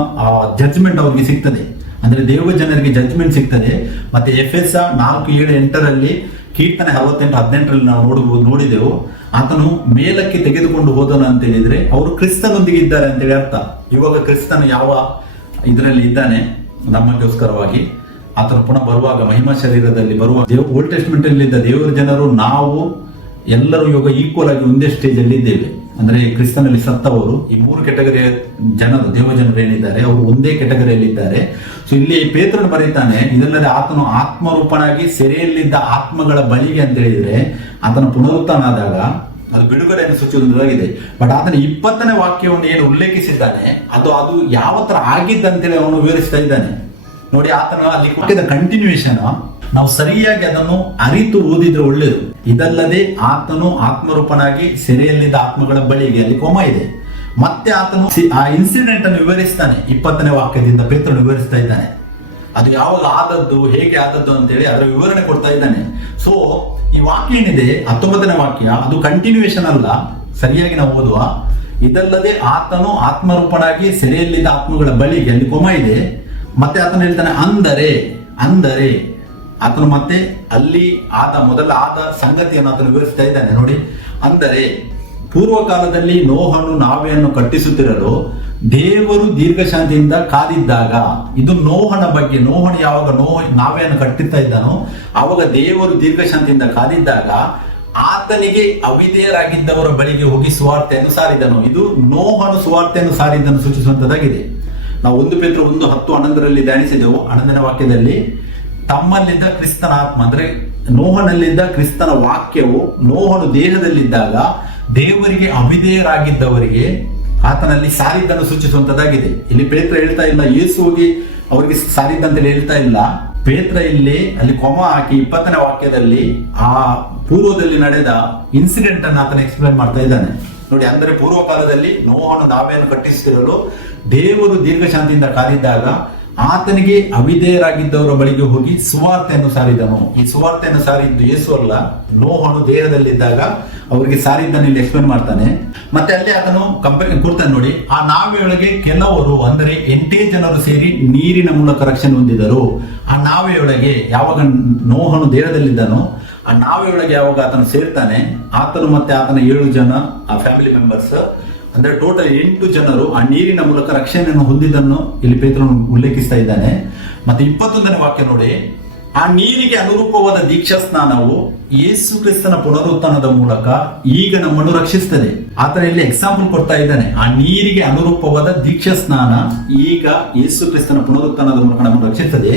ಜಡ್ಜ್ಮೆಂಟ್ ಅವ್ರಿಗೆ ಸಿಗ್ತದೆ. ಅಂದ್ರೆ ದೇವ ಜನರಿಗೆ ಜಡ್ಜ್ಮೆಂಟ್ ಸಿಗ್ತದೆ. ಮತ್ತೆ ಎಫೆಸ 4:7-8 ಕೀರ್ತನೆ 68:18 ನಾವು ನೋಡಿದೆವು. ಆತನು ಮೇಲಕ್ಕೆ ತೆಗೆದುಕೊಂಡು ಹೋದನು ಅಂತ ಹೇಳಿದ್ರೆ ಅವರು ಕ್ರಿಸ್ತನೊಂದಿಗೆ ಇದ್ದಾರೆ ಅಂತೇಳಿ ಅರ್ಥ. ಇವಾಗ ಕ್ರಿಸ್ತನು ಯಾವ ಇದರಲ್ಲಿ ಇದ್ದಾನೆ ನಮಗೋಸ್ಕರವಾಗಿ, ಆತನು ಪುನಃ ಬರುವಾಗ ಮಹಿಮಾ ಶರೀರದಲ್ಲಿ ಬರುವಾಗ ಓಲ್ಡ್ ಟೆಸ್ಟ್ಮೆಂಟ್ ಅಲ್ಲಿ ಇದ್ದ ದೇವರ ಜನರು ನಾವು ಎಲ್ಲರೂ ಇವಾಗ ಈಕ್ವಲ್ ಆಗಿ ಒಂದೇ ಸ್ಟೇಜ್ ಅಲ್ಲಿ ಇದ್ದೇವೆ. ಅಂದ್ರೆ ಕ್ರಿಸ್ತನಲ್ಲಿ ಸತ್ತವರು ಈ 3 ಕೆಟಗರಿಯ ಜನರು ದೇವಜನರು ಏನಿದ್ದಾರೆ ಅವರು ಒಂದೇ ಕೆಟಗರಿಯಲ್ಲಿ ಇದ್ದಾರೆ. ಸೊ ಇಲ್ಲಿ ಪೇತ್ರನು ಬರೀತಾನೆ, ಇದಲ್ಲದೆ ಆತನು ಆತ್ಮರೂಪನಾಗಿ ಸೆರೆಯಲ್ಲಿದ್ದ ಆತ್ಮಗಳ ಬಳಿಗೆ ಅಂತ ಹೇಳಿದ್ರೆ ಆತನ ಪುನರುತ್ಥಾನ ಆದಾಗ ಅದು ಬಿಡುಗಡೆಯನ್ನು ಸೂಚಿಸುವುದಾಗಿದೆ. ಬಟ್ ಆತನ 20ನೇ ವಾಕ್ಯವನ್ನು ಏನು ಉಲ್ಲೇಖಿಸಿದ್ದಾನೆ ಅದು ಯಾವ ತರ ಆಗಿದ್ದಂತೇಳಿ ಅವನು ವಿವರಿಸ್ತಾ ಇದ್ದಾನೆ ನೋಡಿ. ಆತನ ಅಲ್ಲಿ ಕೊಟ್ಟಿದ್ದ ಕಂಟಿನ್ಯೂಯೇಷನ್ ನಾವು ಸರಿಯಾಗಿ ಅದನ್ನು ಅರಿತು ಓದಿದ್ರೆ ಒಳ್ಳೇದು. ಇದಲ್ಲದೆ ಆತನು ಆತ್ಮರೂಪನಾಗಿ ಸೆರೆಯಲ್ಲಿದ್ದ ಆತ್ಮಗಳ ಬಳಿಗೆ, ಅಲ್ಲಿ ಕೋಮ ಇದೆ. ಮತ್ತೆ ಆತನು ಆ ಇನ್ಸಿಡೆಂಟ್ ಅನ್ನು ವಿವರಿಸ್ತಾನೆ. 20ನೇ ವಾಕ್ಯದಿಂದ ಪೇತ್ರನು ವಿವರಿಸ್ತಾ ಇದ್ದಾನೆ ಅದು ಯಾವಾಗ ಆದದ್ದು, ಹೇಗೆ ಆದದ್ದು ಅಂತೇಳಿ ಅದರ ವಿವರಣೆ ಕೊಡ್ತಾ ಇದ್ದಾನೆ. ಸೊ ಈ ವಾಕ್ಯ ಏನಿದೆ 19ನೇ ವಾಕ್ಯ ಅದು ಕಂಟಿನ್ಯೂಯೇಷನ್ ಅಲ್ಲ, ಸರಿಯಾಗಿ ನಾವು ಓದುವ. ಇದಲ್ಲದೆ ಆತನು ಆತ್ಮರೂಪನಾಗಿ ಸೆರೆಯಲ್ಲಿದ್ದ ಆತ್ಮಗಳ ಬಳಿಗೆ, ಅಲ್ಲಿ ಕೋಮ ಇದೆ. ಮತ್ತೆ ಆತನು ಹೇಳ್ತಾನೆ ಅಂದರೆ ಆತನು ಮತ್ತೆ ಅಲ್ಲಿ ಮೊದಲ ಆದ ಸಂಗತಿಯನ್ನು ಆತನು ವಿವರಿಸ್ತಾ ಇದ್ದಾನೆ ನೋಡಿ. ಅಂದರೆ ಪೂರ್ವಕಾಲದಲ್ಲಿ ನೋಹನು ನಾವೆಯನ್ನು ಕಟ್ಟಿಸುತ್ತಿರಲು ದೇವರು ದೀರ್ಘಶಾಂತಿಯಿಂದ ಕಾದಿದ್ದಾಗ, ಇದು ನೋಹನ ಬಗ್ಗೆ. ನೋಹನು ಯಾವಾಗ ನಾವೆಯನ್ನು ಕಟ್ಟುತ್ತಾ ಇದ್ದಾನೋ ಆವಾಗ ದೇವರು ದೀರ್ಘಶಾಂತಿಯಿಂದ ಕಾದಿದ್ದಾಗ ಆತನಿಗೆ ಅವಿಧೇಯರಾಗಿದ್ದವರ ಬಳಿಗೆ ಹೋಗಿ ಸುವಾರ್ತೆಯನ್ನು ಸಾರಿದನು. ಇದು ನೋಹನು ಸುವಾರ್ತೆಯನ್ನು ಸಾರಿದ್ದನ್ನು ಸೂಚಿಸುವಂತದ್ದಾಗಿದೆ. ನಾವು 1 ಪೇತ್ರ 1:10-11 ಧ್ಯಾನಿಸಿದೆವು. 11ನೇ ವಾಕ್ಯದಲ್ಲಿ ತಮ್ಮಲ್ಲಿದ್ದ ಕ್ರಿಸ್ತನ ಆತ್ಮ, ಅಂದ್ರೆ ನೋಹನಲ್ಲಿದ್ದ ಕ್ರಿಸ್ತನ ವಾಕ್ಯವು ನೋಹನು ದೇಹದಲ್ಲಿದ್ದಾಗ ದೇವರಿಗೆ ಅವಿಧೇಯರಾಗಿದ್ದವರಿಗೆ ಆತನಲ್ಲಿ ಸಾರಿದ್ದನ್ನು ಸೂಚಿಸುವಂತದ್ದಾಗಿದೆ. ಇಲ್ಲಿ ಪೇತ್ರ ಹೇಳ್ತಾ ಇಲ್ಲ ಯೇಸು ಹೋಗಿ ಅವರಿಗೆ ಸಾರಿದ್ದಂತೇಳಿ ಹೇಳ್ತಾ ಇಲ್ಲ. ಪೇತ್ರ ಅಲ್ಲಿ ಕೊಮ ಹಾಕಿ 20ನೇ ವಾಕ್ಯದಲ್ಲಿ ಆ ಪೂರ್ವದಲ್ಲಿ ನಡೆದ ಇನ್ಸಿಡೆಂಟ್ ಅನ್ನು ಆತನ ಎಕ್ಸ್ಪ್ಲೇನ್ ಮಾಡ್ತಾ ಇದ್ದಾನೆ ನೋಡಿ. ಅಂದ್ರೆ ಪೂರ್ವಕಾಲದಲ್ಲಿ ನೋಹನು ನಾವೆಯನ್ನು ಕಟ್ಟಿಸುತ್ತಿರಲು ದೇವರು ದೀರ್ಘಶಾಂತಿಯಿಂದ ಕಾದಿದ್ದಾಗ ಆತನಿಗೆ ಅವಿಧೇಯರಾಗಿದ್ದವರ ಬಳಿಗೆ ಹೋಗಿ ಸುವಾರ್ತೆಯನ್ನು ಸಾರಿದನು. ಈ ಸುವಾರ್ತೆಯನ್ನು ಸಾರಿದ್ದು ಯೇಸು ಅಲ್ಲ, ನೋಹನು ದೇಹದಲ್ಲಿದ್ದಾಗ ಅವರಿಗೆ ಸಾರಿದ್ದನ್ನು ಇಲ್ಲಿ ಎಕ್ಸ್ಪ್ಲೇನ್ ಮಾಡ್ತಾನೆ. ಮತ್ತೆ ಅಲ್ಲಿ ಆತನು ಕೊಡ್ತಾನೆ ನೋಡಿ. ಆ ನಾವೆಯೊಳಗೆ ಕೆಲವರು, ಅಂದರೆ 8 ಜನರು ಸೇರಿ ನೀರಿನ ಮೂಲಕ ರಕ್ಷಣೆ ಹೊಂದಿದರು. ಆ ನಾವೆಯೊಳಗೆ ಯಾವಾಗ ನೋಹನು ದೇಹದಲ್ಲಿದ್ದನೋ ಆ ನಾವೆಯೊಳಗೆ ಯಾವಾಗ ಆತನು ಸೇರ್ತಾನೆ, ಆತನು ಮತ್ತೆ ಆತನ 7 ಜನ ಆ ಫ್ಯಾಮಿಲಿ ಮೆಂಬರ್ಸ್, ಅಂದ್ರೆ ಟೋಟಲ್ 8 ಜನರು ಆ ನೀರಿನ ಮೂಲಕ ರಕ್ಷಣೆಯನ್ನು ಹೊಂದಿದ್ದನ್ನು ಇಲ್ಲಿ ಪೇತ್ರನು ಉಲ್ಲೇಖಿಸ್ತಾ ಇದ್ದಾನೆ. ಮತ್ತೆ 21ನೇ ವಾಕ್ಯ ನೋಡಿ. ಆ ನೀರಿಗೆ ಅನುರೂಪವಾದ ದೀಕ್ಷಾ ಸ್ನಾನವು ಯೇಸು ಕ್ರಿಸ್ತನ ಪುನರುತ್ಥಾನದ ಮೂಲಕ ಈಗ ನಮ್ಮನ್ನು ರಕ್ಷಿಸ್ತದೆ. ಆತರ ಇಲ್ಲಿ ಎಕ್ಸಾಂಪಲ್ ಕೊಡ್ತಾ ಇದ್ದಾನೆ. ಆ ನೀರಿಗೆ ಅನುರೂಪವಾದ ದೀಕ್ಷಾ ಸ್ನಾನ ಈಗ ಯೇಸು ಕ್ರಿಸ್ತನ ಪುನರುತ್ಥಾನದ ಮೂಲಕ ನಮ್ಮನ್ನು ರಕ್ಷಿಸ್ತದೆ.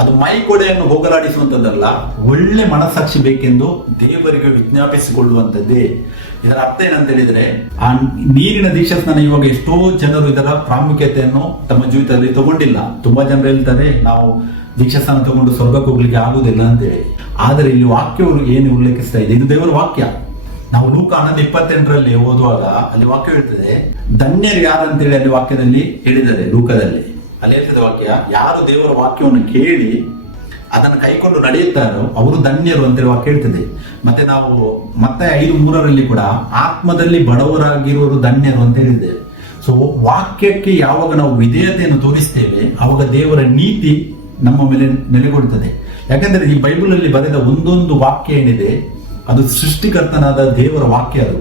ಅದು ಮೈಕೊಡೆಯನ್ನು ಹೋಗಲಾಡಿಸುವಂತದ್ದಲ್ಲ, ಒಳ್ಳೆ ಮನಸ್ಸಾಕ್ಷಿ ಬೇಕೆಂದು ದೇವರಿಗೆ ವಿಜ್ಞಾಪಿಸಿಕೊಳ್ಳುವಂತದ್ದೇ. ಇದರ ಅರ್ಥ ಏನಂತ ಹೇಳಿದ್ರೆ, ಆ ನೀರಿನ ದೀಕ್ಷಾ ಸ್ನಾನ ಇವಾಗ ಎಷ್ಟೋ ಜನರು ಇದರ ಪ್ರಾಮುಖ್ಯತೆಯನ್ನು ತಮ್ಮ ಜೀವಿತದಲ್ಲಿ ತಗೊಂಡಿಲ್ಲ. ತುಂಬಾ ಜನರು ಹೇಳ್ತಾರೆ ನಾವು ದೀಕ್ಷಾ ಸ್ನಾನ ತಗೊಂಡು ಸ್ವರ್ಗಕ್ಕೆ ಹೋಗ್ಲಿಕ್ಕೆ ಆಗುದಿಲ್ಲ ಅಂತೇಳಿ. ಆದರೆ ಇಲ್ಲಿ ವಾಕ್ಯವರು ಏನು ಉಲ್ಲೇಖಿಸ್ತಾ ಇದೆ, ಇದು ದೇವರ ವಾಕ್ಯ. ನಾವು ಲೂಕ 11:28 ಓದುವಾಗ ಅಲ್ಲಿ ವಾಕ್ಯ ಹೇಳ್ತದೆ, ಧನ್ಯರು ಯಾರಂತೇಳಿ ಅಲ್ಲಿ ವಾಕ್ಯದಲ್ಲಿ ಹೇಳಿದ್ದಾರೆ. ಲೂಕದಲ್ಲಿ ಅಲ್ಲಿ ಹೇಳ್ತದೆ ವಾಕ್ಯ, ಯಾರು ದೇವರ ವಾಕ್ಯವನ್ನು ಕೇಳಿ ಅದನ್ನು ಕೈಕೊಂಡು ನಡೆಯುತ್ತಾರೋ ಅವರು ಧನ್ಯರು ಅಂತೇಳಿ ವಾಕ್ಯ ಹೇಳ್ತದೆ. ಮತ್ತೆ ನಾವು ಮತ್ತೆ 5:3 ಕೂಡ ಆತ್ಮದಲ್ಲಿ ಬಡವರಾಗಿರುವರು ಧನ್ಯರು ಅಂತ ಹೇಳಿದ್ದೇವೆ. ಸೊ ವಾಕ್ಯಕ್ಕೆ ಯಾವಾಗ ನಾವು ವಿಧೇಯತೆಯನ್ನು ತೋರಿಸ್ತೇವೆ ಆವಾಗ ದೇವರ ನೀತಿ ನಮ್ಮ ಮೇಲೆ ನೆಲೆಗೊಳ್ಳುತ್ತದೆ. ಯಾಕಂದ್ರೆ ಈ ಬೈಬಲ್ ಅಲ್ಲಿ ಬರೆದ ಒಂದೊಂದು ವಾಕ್ಯ ಏನಿದೆ ಅದು ಸೃಷ್ಟಿಕರ್ತನಾದ ದೇವರ ವಾಕ್ಯ. ಅದು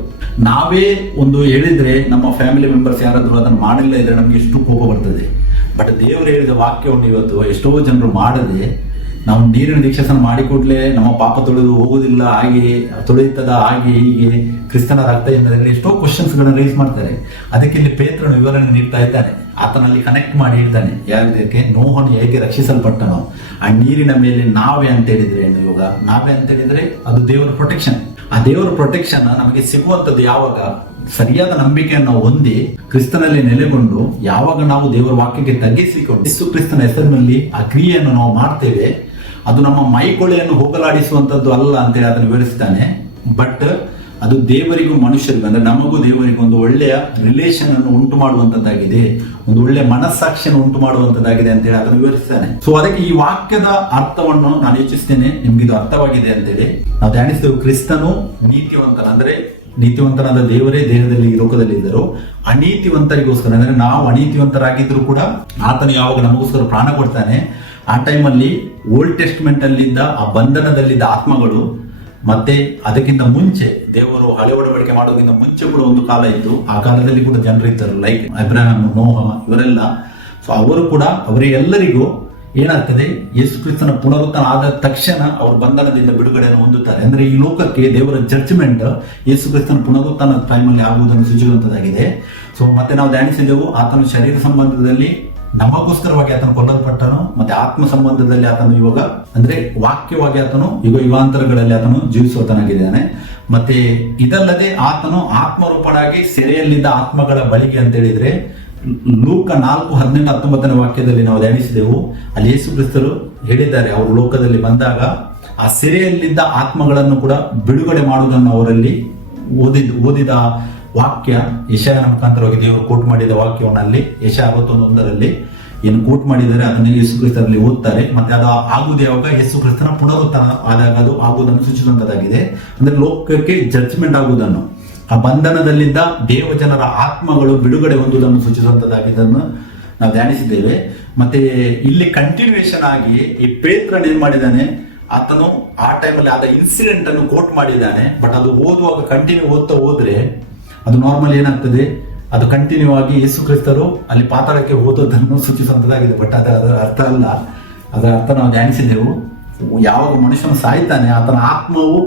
ನಾವೇ ಒಂದು ಹೇಳಿದ್ರೆ ನಮ್ಮ ಫ್ಯಾಮಿಲಿ ಮೆಂಬರ್ಸ್ ಯಾರಾದ್ರೂ ಅದನ್ನು ಮಾಡಿಲ್ಲ ಇದ್ರೆ ನಮ್ಗೆ ಎಷ್ಟು ಕೋಪ ಬರ್ತದೆ. ಬಟ್ ದೇವರು ಹೇಳಿದ ವಾಕ್ಯವನ್ನು ಇವತ್ತು ಎಷ್ಟೋ ಜನರು ಮಾಡದೆ ನಾವು ನೀರಿನ ದೀಕ್ಷಾಸನ ಮಾಡಿಕೊಡ್ಲೆ ನಮ್ಮ ಪಾಪ ತೊಳೆದು ಹೋಗುದಿಲ್ಲ, ಹಾಗೆ ತೊಳೆಯುತ್ತದ, ಹಾಗೆ ಹೀಗೆ ಕ್ರಿಸ್ತನ ರಕ್ತ ಎಂದರೆ ಎಷ್ಟೋ ಕ್ವಶನ್ಸ್ ಗಳನ್ನ ರೈಸ್ ಮಾಡ್ತಾರೆ. ಅದಕ್ಕೆ ಇಲ್ಲಿ ಪೇತ್ರನು ವಿವರಣೆ ನೀಡ್ತಾ ಇದ್ದಾನೆ. ಆತನಲ್ಲಿ ಕನೆಕ್ಟ್ ಮಾಡಿ ಹೇಳ್ತಾನೆ, ಯಾವ್ದಕ್ಕೆ ನೋಹನು ಹೇಗೆ ರಕ್ಷಿಸಲ್ಪಟ್ಟನೋ ಆ ನೀರಿನ ಮೇಲೆ ನಾವೇ ಅಂತ ಹೇಳಿದ್ರೆ ಏನು, ಇವಾಗ ನಾವೇ ಅಂತ ಹೇಳಿದ್ರೆ ಅದು ದೇವರ ಪ್ರೊಟೆಕ್ಷನ್. ಆ ದೇವರ ಪ್ರೊಟೆಕ್ಷನ್ ನಮಗೆ ಸಿಗುವಂತದ್ದು ಯಾವಾಗ ಸರಿಯಾದ ನಂಬಿಕೆಯನ್ನು ಹೊಂದಿ ಕ್ರಿಸ್ತನಲ್ಲಿ ನೆಲೆಗೊಂಡು ಯಾವಾಗ ನಾವು ದೇವರ ವಾಕ್ಯಕ್ಕೆ ತಗ್ಗಿಸಿಕೊಂಡು ಯೇಸು ಕ್ರಿಸ್ತನ ಹೆಸರಿನಲ್ಲಿ ಆ ಕ್ರಿಯೆಯನ್ನು ನಾವು ಮಾಡ್ತೇವೆ. ಅದು ನಮ್ಮ ಮೈಕೊಳೆಯನ್ನು ಹೋಗಲಾಡಿಸುವಂತದ್ದು ಅಲ್ಲ ಅಂತೇಳಿ ಅದನ್ನು ವಿವರಿಸ್ತಾನೆ. ಬಟ್ ಅದು ದೇವರಿಗೂ ಮನುಷ್ಯರಿಗೂ ಅಂದ್ರೆ ನಮಗೂ ದೇವರಿಗೂ ಒಂದು ಒಳ್ಳೆಯ ರಿಲೇಷನ್ ಅನ್ನು ಉಂಟು ಮಾಡುವಂತದ್ದಾಗಿದೆ, ಒಂದು ಒಳ್ಳೆಯ ಮನಸ್ಸಾಕ್ಷಿಯನ್ನು ಉಂಟು ಮಾಡುವಂತದ್ದಾಗಿದೆ ಅಂತ ಹೇಳಿ ಅದನ್ನು ವಿವರಿಸ್ತಾನೆ. ಸೊ ಅದಕ್ಕೆ ಈ ವಾಕ್ಯದ ಅರ್ಥವನ್ನು ನಾನು ಯೋಚಿಸ್ತೇನೆ, ನಿಮ್ಗೆ ಇದು ಅರ್ಥವಾಗಿದೆ ಅಂತೇಳಿ. ನಾವು ಧ್ಯಾನಿಸ್ತೇವೆ, ಕ್ರಿಸ್ತನು ನೀತಿವಂತನ ಅಂದ್ರೆ ನೀತಿವಂತನಾದ ದೇವರೇ ದೇಹದಲ್ಲಿ ಈ ಲೋಕದಲ್ಲಿ ಇದ್ದರು. ಅನೀತಿವಂತರಿಗೋಸ್ಕರ ಅಂದ್ರೆ ನಾವು ಅನೀತಿವಂತರಾಗಿದ್ರು ಕೂಡ ಆತನು ಯಾವಾಗ ನಮಗೋಸ್ಕರ ಪ್ರಾಣ ಕೊಡ್ತಾನೆ, ಆ ಟೈಮಲ್ಲಿ ಓಲ್ಡ್ ಟೆಸ್ಟ್ಮೆಂಟ್ ಅಲ್ಲಿದ್ದ ಆ ಬಂಧನದಲ್ಲಿದ್ದ ಆತ್ಮಗಳು ಮತ್ತೆ ಅದಕ್ಕಿಂತ ಮುಂಚೆ ದೇವರು ಹಳೆ ಒಡಂಬಡಿಕೆ ಮಾಡೋದಕ್ಕಿಂತ ಮುಂಚೆ ಕೂಡ ಒಂದು ಕಾಲ ಇತ್ತು. ಆ ಕಾಲದಲ್ಲಿ ಕೂಡ ಜನರು ಇದ್ದರು, ಲೈಕ್ ಅಬ್ರಹಾಂ, ನೋಹ ಇವರೆಲ್ಲ. ಸೊ ಅವರು ಕೂಡ ಅವರೆಲ್ಲರಿಗೂ ಏನಾಗ್ತದೆ, ಯೇಸು ಕ್ರಿಸ್ತನ ಪುನರುತ್ಥಾನ ಆದ ತಕ್ಷಣ ಅವರು ಬಂಧನದಿಂದ ಬಿಡುಗಡೆಯನ್ನು ಹೊಂದುತ್ತಾರೆ. ಅಂದ್ರೆ ಈ ಲೋಕಕ್ಕೆ ದೇವರ ಜಡ್ಜ್ಮೆಂಟ್ ಯೇಸು ಕ್ರಿಸ್ತನ ಪುನರುತ್ಥಾನದ ಟೈಮಲ್ಲಿ ಆಗುವುದನ್ನು ಸೂಚಿಸುವಂತದ್ದಾಗಿದೆ. ಸೊ ಮತ್ತೆ ನಾವು ಧ್ಯಾನಿಸಿದೆವು, ಆತನು ಶರೀರ ಸಂಬಂಧದಲ್ಲಿ ನಮಗೋಸ್ಕರವಾಗಿ ಆತನು ಕೊಲ್ಲಲ್ಪಟ್ಟನು, ಮತ್ತೆ ಆತ್ಮ ಸಂಬಂಧದಲ್ಲಿ ಆತನು ಇವಾಗ ಅಂದ್ರೆ ವಾಕ್ಯವಾಗಿ ಆತನು ಯುಗಾಂತರಗಳಲ್ಲಿ ಆತನು ಜೀವಿಸುವತನಾಗಿದ್ದಾನೆ. ಮತ್ತೆ ಇದಲ್ಲದೆ ಆತನು ಆತ್ಮರೂಪನಾಗಿ ಸೆರೆಯಲ್ಲಿದ್ದ ಆತ್ಮಗಳ ಬಳಿಗೆ ಅಂತ ಹೇಳಿದ್ರೆ ಲೂಕ 4:18-19 ವಾಕ್ಯದಲ್ಲಿ ನಾವು ಧ್ಯಾನಿಸಿದೆವು. ಅಲ್ಲಿ ಯೇಸು ಕ್ರಿಸ್ತರು ಹೇಳಿದ್ದಾರೆ, ಅವರು ಲೋಕದಲ್ಲಿ ಬಂದಾಗ ಆ ಸೆರೆಯಲ್ಲಿದ್ದ ಆತ್ಮಗಳನ್ನು ಕೂಡ ಬಿಡುಗಡೆ ಮಾಡುವುದನ್ನು ಅವರಲ್ಲಿ ಓದಿದ ವಾಕ್ಯ ಯೆಶಾಯನ ಮುಖಾಂತರವಾಗಿ ದೇವರು ಕೋಟ್ ಮಾಡಿದ ವಾಕ್ಯವನ್ನು ಅಲ್ಲಿ ಯೆಶಾಯ 61:1 ಏನು ಕೋಟ್ ಮಾಡಿದ್ದಾರೆ ಅದನ್ನು ಯೇಸು ಕ್ರಿಸ್ತರಲ್ಲಿ ಓದ್ತಾರೆ. ಮತ್ತೆ ಅದು ಆಗುವುದು ಯಾವಾಗ, ಯೇಸು ಕ್ರಿಸ್ತನ ಪುನರುತ್ಥಾನ ಆದಾಗ ಅದು ಆಗುವುದನ್ನು ಸೂಚಿಸುವಂತದ್ದಾಗಿದೆ. ಅಂದ್ರೆ ಲೋಕಕ್ಕೆ ಜಡ್ಜ್ಮೆಂಟ್ ಆಗುವುದನ್ನು, ಆ ಬಂಧನದಲ್ಲಿದ್ದ ದೇವ ಜನರ ಆತ್ಮಗಳು ಬಿಡುಗಡೆ ಹೊಂದುವುದನ್ನು ಸೂಚಿಸುವಂತದ್ದಾಗಿದ್ದನ್ನು ನಾವು ಧ್ಯಾನಿಸಿದ್ದೇವೆ. ಮತ್ತೆ ಇಲ್ಲಿ ಕಂಟಿನ್ಯೂಯೇಷನ್ ಆಗಿ ಈ ಪೇತ್ರನು ಏನ್ ಮಾಡಿದ್ದಾನೆ, ಆತನು ಆ ಟೈಮಲ್ಲಿ ಆದ ಇನ್ಸಿಡೆಂಟ್ ಅನ್ನು ಕೋಟ್ ಮಾಡಿದ್ದಾನೆ. ಬಟ್ ಅದು ಓದುವಾಗ ಕಂಟಿನ್ಯೂ ಓದ್ತಾ ಹೋದ್ರೆ ಅದು ನಾರ್ಮಲ್ ಏನಾಗ್ತದೆ, ಅದು ಕಂಟಿನ್ಯೂ ಆಗಿ ಯೇಸು ಕ್ರಿಸ್ತರು ಅಲ್ಲಿ ಪಾತಾಳಕ್ಕೆ ಹೋದದನ್ನು ಸೂಚಿಸುವಂತದ್ದಾಗಿದೆ. ಬಟ್ ಅದರ ಅರ್ಥ ಅಲ್ಲ. ಅದರ ಅರ್ಥ ನಾವು ಧ್ಯಾನಿಸಿದೆವು. ಯಾವಾಗ ಮನುಷ್ಯನು ಸಾಯ್ತಾನೆ ಆತನ ಆತ್ಮವು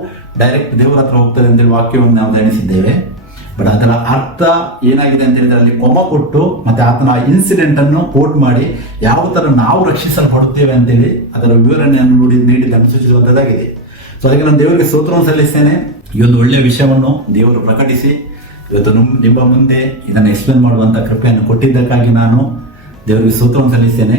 ಡೈರೆಕ್ಟ್ ದೇವರ ಹತ್ರ ಹೋಗ್ತದೆ ಅಂತೇಳಿ ವಾಕ್ಯವನ್ನು ನಾವು ಧ್ಯಾನಿಸಿದ್ದೇವೆ. ಬಟ್ ಅದರ ಅರ್ಥ ಏನಾಗಿದೆ ಅಂತ ಹೇಳಿದ್ರೆ ಅಲ್ಲಿ ಕೊಮ್ಮ ಕೊಟ್ಟು ಮತ್ತೆ ಆತನ ಇನ್ಸಿಡೆಂಟ್ ಅನ್ನು ಕೋಟ್ ಮಾಡಿ ಯಾವ ತರ ನಾವು ರಕ್ಷಿಸಲ್ಪಡುತ್ತೇವೆ ಅಂತೇಳಿ ಅದರ ವಿವರಣೆಯನ್ನು ನೀಡಿದ್ದನ್ನು ಸೂಚಿಸುವಂತದ್ದಾಗಿದೆ. ಸೊ ಅದಕ್ಕೆ ನಾನು ದೇವರಿಗೆ ಸ್ತೋತ್ರವನ್ನು ಸಲ್ಲಿಸ್ತೇನೆ. ಈ ಒಂದು ಒಳ್ಳೆಯ ವಿಷಯವನ್ನು ದೇವರು ಪ್ರಕಟಿಸಿ ಇವತ್ತು ನಿಮ್ಮ ಮುಂದೆ ಇದನ್ನು ಎಕ್ಸ್ಪ್ಲೇನ್ ಮಾಡುವಂತ ಕೃಪೆಯನ್ನು ಕೊಟ್ಟಿದ್ದಕ್ಕಾಗಿ ನಾನು ದೇವರಿಗೆ ಸ್ತೋತ್ರವನ್ನು ಸಲ್ಲಿಸ್ತೇನೆ.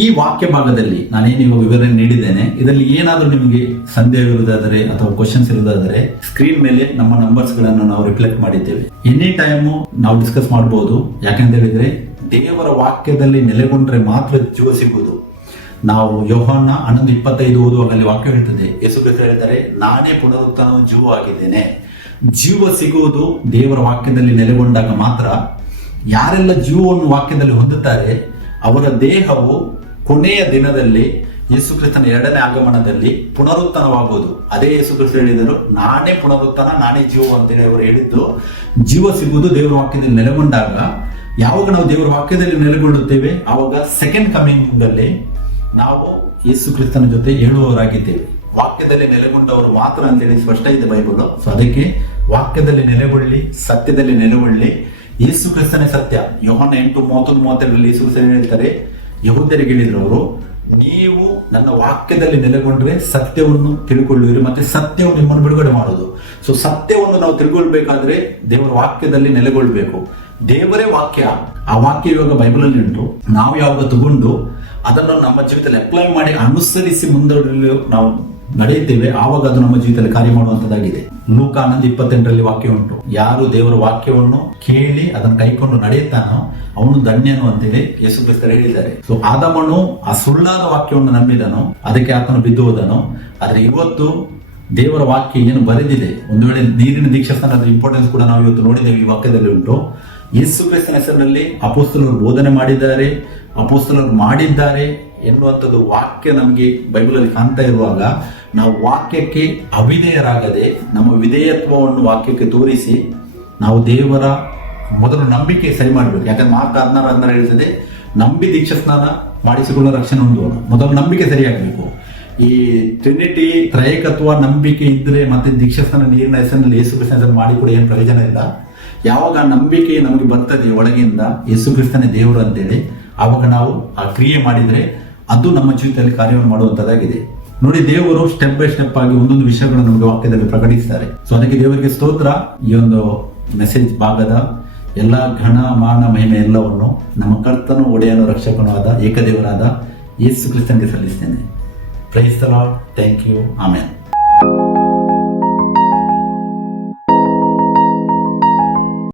ಈ ವಾಕ್ಯ ಭಾಗದಲ್ಲಿ ನಾನೇನು ಇವಾಗ ವಿವರಣೆ ನೀಡಿದ್ದೇನೆ, ಇದರಲ್ಲಿ ಏನಾದರೂ ನಿಮಗೆ ಸಂದೇಹ ಇರುವುದಾದರೆ ಅಥವಾ ಕ್ವಶನ್ಸ್ ಇರುವುದಾದರೆ ಸ್ಕ್ರೀನ್ ಮೇಲೆ ನಮ್ಮ ನಂಬರ್ಸ್ ಗಳನ್ನು ನಾವು ರಿಫ್ಲೆಕ್ಟ್ ಮಾಡಿದ್ದೇವೆ. ಎನಿ ಟೈಮು ನಾವು ಡಿಸ್ಕಸ್ ಮಾಡಬಹುದು. ಯಾಕಂತ ಹೇಳಿದ್ರೆ ದೇವರ ವಾಕ್ಯದಲ್ಲಿ ನೆಲೆಗೊಂಡ್ರೆ ಮಾತ್ರ ಜೀವ ಸಿಗುವುದು. ನಾವು ಯೋಹಾನ 11:25 ಓದುವಾಗ ಅಲ್ಲಿ ವಾಕ್ಯ ಹೇಳ್ತದೆ, ಯೇಸು ಕ್ರಿಸ್ತ ಹೇಳಿದ್ದಾರೆ, ನಾನೇ ಪುನರುತ್ಥಾನವು ಜೀವ ಆಗಿದ್ದೇನೆ. ಜೀವ ಸಿಗುವುದು ದೇವರ ವಾಕ್ಯದಲ್ಲಿ ನೆಲೆಗೊಂಡಾಗ ಮಾತ್ರ. ಯಾರೆಲ್ಲ ಜೀವವನ್ನು ವಾಕ್ಯದಲ್ಲಿ ಹೊಂದುತ್ತಾರೆ ಅವರ ದೇಹವು ಕೊನೆಯ ದಿನದಲ್ಲಿ ಯೇಸು ಕ್ರಿಸ್ತನ 2ನೇ ಆಗಮನದಲ್ಲಿ ಪುನರುತ್ಥಾನವಾಗುವುದು. ಅದೇ ಯೇಸು ಕ್ರಿಸ್ತ ಹೇಳಿದರು, ನಾನೇ ಪುನರುತ್ಥಾನ, ನಾನೇ ಜೀವ ಅಂತೇಳಿ ಅವರು ಹೇಳಿದ್ದು. ಜೀವ ಸಿಗುವುದು ದೇವರ ವಾಕ್ಯದಲ್ಲಿ ನೆಲೆಗೊಂಡಾಗ. ಯಾವಾಗ ನಾವು ದೇವರ ವಾಕ್ಯದಲ್ಲಿ ನೆಲೆಗೊಳ್ಳುತ್ತೇವೆ ಆವಾಗ ಸೆಕೆಂಡ್ ಕಮಿಂಗ್ ಅಲ್ಲಿ ನಾವು ಯೇಸು ಕ್ರಿಸ್ತನ ಜೊತೆ ಹೇಳುವವರಾಗಿದ್ದೇವೆ. ವಾಕ್ಯದಲ್ಲಿ ನೆಲೆಗೊಂಡವರು ಮಾತ್ರ ಅಂತೇಳಿ ಸ್ಪಷ್ಟ ಇದೆ ಬೈಬಲ್. ಸೊ ಅದಕ್ಕೆ ವಾಕ್ಯದಲ್ಲಿ ನೆಲೆಗೊಳ್ಳಿ, ಸತ್ಯದಲ್ಲಿ ನೆಲೆಗೊಳ್ಳಿ. ಯೇಸು ಕ್ರಿಸ್ತನೇ ಸತ್ಯ. ಯೋಹಾನ 8:31-32 ಯೇಸು ಕ್ರಿಸ್ತ ಹೇಳ್ತಾರೆ, ಯಹೂದ್ಯರಿಗೆ ಹೇಳಿದ್ರು ಅವರು, ನೀವು ನನ್ನ ವಾಕ್ಯದಲ್ಲಿ ನೆಲೆಗೊಂಡ್ರೆ ಸತ್ಯವನ್ನು ತಿಳ್ಕೊಳ್ಳುವಿರಿ ಮತ್ತೆ ಸತ್ಯವು ನಿಮ್ಮನ್ನು ಬಿಡುಗಡೆ ಮಾಡೋದು. ಸೊ ಸತ್ಯವನ್ನು ನಾವು ತಿಳ್ಕೊಳ್ಬೇಕಾದ್ರೆ ದೇವರ ವಾಕ್ಯದಲ್ಲಿ ನೆಲೆಗೊಳ್ಬೇಕು. ದೇವರೇ ವಾಕ್ಯ. ಆ ವಾಕ್ಯ ಇವಾಗ ಬೈಬಲ್ ಅಲ್ಲಿ ಉಂಟು. ನಾವು ಯಾವಾಗ ತಗೊಂಡು ಅದನ್ನು ನಮ್ಮ ಜೀವಿತದಲ್ಲಿ ಅಪ್ಲೈ ಮಾಡಿ ಅನುಸರಿಸಿ ಮುಂದೂಡಲು ನಾವು ನಡೆಯುತ್ತೇವೆ, ಆವಾಗ ಅದು ನಮ್ಮ ಜೀವಿತದಲ್ಲಿ ಕಾರ್ಯ ಮಾಡುವಂತದ್ದಾಗಿದೆ. ಲೂಕ 11:28 ವಾಕ್ಯ ಉಂಟು, ಯಾರು ದೇವರ ವಾಕ್ಯವನ್ನು ಕೇಳಿ ಅದನ್ನು ಕೈಕೊಂಡು ನಡೆಯುತ್ತಾನೋ ಅವನು ಧನ್ಯನು ಅಂತೇಳಿ ಯೇಸು ಕ್ರಿಸ್ತರು ಹೇಳಿದ್ದಾರೆ. ಸೊ ಆದಮನು ಆ ಸುಳ್ಳಾದ ವಾಕ್ಯವನ್ನು ನಂಬಿದನು, ಅದಕ್ಕೆ ಆತನು ಬಿದ್ದು ಹೋದನು. ಆದ್ರೆ ಇವತ್ತು ದೇವರ ವಾಕ್ಯ ಏನು ಬರೆದಿದೆ, ಒಂದು ವೇಳೆ ನೀರಿನ ದೀಕ್ಷಾಸ್ನಾನದ ಇಂಪಾರ್ಟೆನ್ಸ್ ಕೂಡ ನಾವು ಇವತ್ತು ನೋಡಿದ್ದೇವೆ, ಈ ವಾಕ್ಯದಲ್ಲಿ ಉಂಟು. ಯೇಸು ಕ್ರಿಸ್ತನ ಹೆಸರಿನಲ್ಲಿ ಅಪೊಸ್ತಲರು ಬೋಧನೆ ಮಾಡಿದ್ದಾರೆ, ಅಪೊಸ್ತಲರು ಮಾಡಿದ್ದಾರೆ ಎನ್ನುವಂಥದ್ದು ವಾಕ್ಯ ನಮಗೆ ಬೈಬಲ್ ಅಲ್ಲಿ ಕಾಣ್ತಾ ಇರುವಾಗ ನಾವು ವಾಕ್ಯಕ್ಕೆ ಅವಿಧೇಯರಾಗದೆ ನಮ್ಮ ವಿಧೇಯತ್ವವನ್ನು ವಾಕ್ಯಕ್ಕೆ ತೋರಿಸಿ ನಾವು ದೇವರ ಮೊದಲು ನಂಬಿಕೆ ಸರಿ ಮಾಡಬೇಕು. ಯಾಕಂದ್ರೆ ಮಾರ್ಕ್ 16:16 ಹೇಳ್ತದೆ, ನಂಬಿ ದೀಕ್ಷಾಸ್ನಾನ ಮಾಡಿಸಿಕೊಳ್ಳೋ ರಕ್ಷಣೆ ಹೊಂದುವನು. ಮೊದಲು ನಂಬಿಕೆ ಸರಿಯಾಗಬೇಕು. ಈ ಟ್ರಿನಿಟಿ ತ್ರೈಕತ್ವ ನಂಬಿಕೆ ಇದ್ರೆ ಮತ್ತೆ ದೀಕ್ಷಾಸ್ನಾನ ನೀರಿನ ಹೆಸರಿನಲ್ಲಿ ಯೇಸು ಕ್ರಿಸ್ತನ ಮಾಡಿ ಕೂಡ ಏನು ಪ್ರಯೋಜನ ಇಲ್ಲ. ಯಾವಾಗ ನಂಬಿಕೆ ನಮಗೆ ಬರ್ತದೆ ಒಳಗಿಂದ ಯೇಸು ಕ್ರಿಸ್ತನೇ ದೇವರು ಅಂತೇಳಿ, ಆವಾಗ ನಾವು ಆ ಕ್ರಿಯೆ ಮಾಡಿದ್ರೆ ಅದು ನಮ್ಮ ಜೀವಿತದಲ್ಲಿ ಕಾರ್ಯವನ್ನು ಮಾಡುವಂತದ್ದಾಗಿದೆ. ನೋಡಿ, ದೇವರು ಸ್ಟೆಪ್ ಬೈ ಸ್ಟೆಪ್ ಆಗಿ ಒಂದೊಂದು ವಿಷಯಗಳನ್ನು ನಮಗೆ ವಾಕ್ಯದಲ್ಲಿ ಪ್ರಕಟಿಸ್ತಾರೆ. ಸೊ ಅದಕ್ಕೆ ದೇವರಿಗೆ ಸ್ತೋತ್ರ. ಈ ಒಂದು ಮೆಸೇಜ್ ಭಾಗದ ಎಲ್ಲ ಘನ ಮಾನ ಮಹಿಮೆ ಎಲ್ಲವನ್ನು ನಮ್ಮ ಕರ್ತನು ಒಡೆಯನು ರಕ್ಷಕನೂ ಆದ ಏಕದೇವರಾದ ಯೇಸು ಕ್ರಿಸ್ತನಿಗೆ ಸಲ್ಲಿಸ್ತೇನೆ. Praise the lord. Thank you. Amen.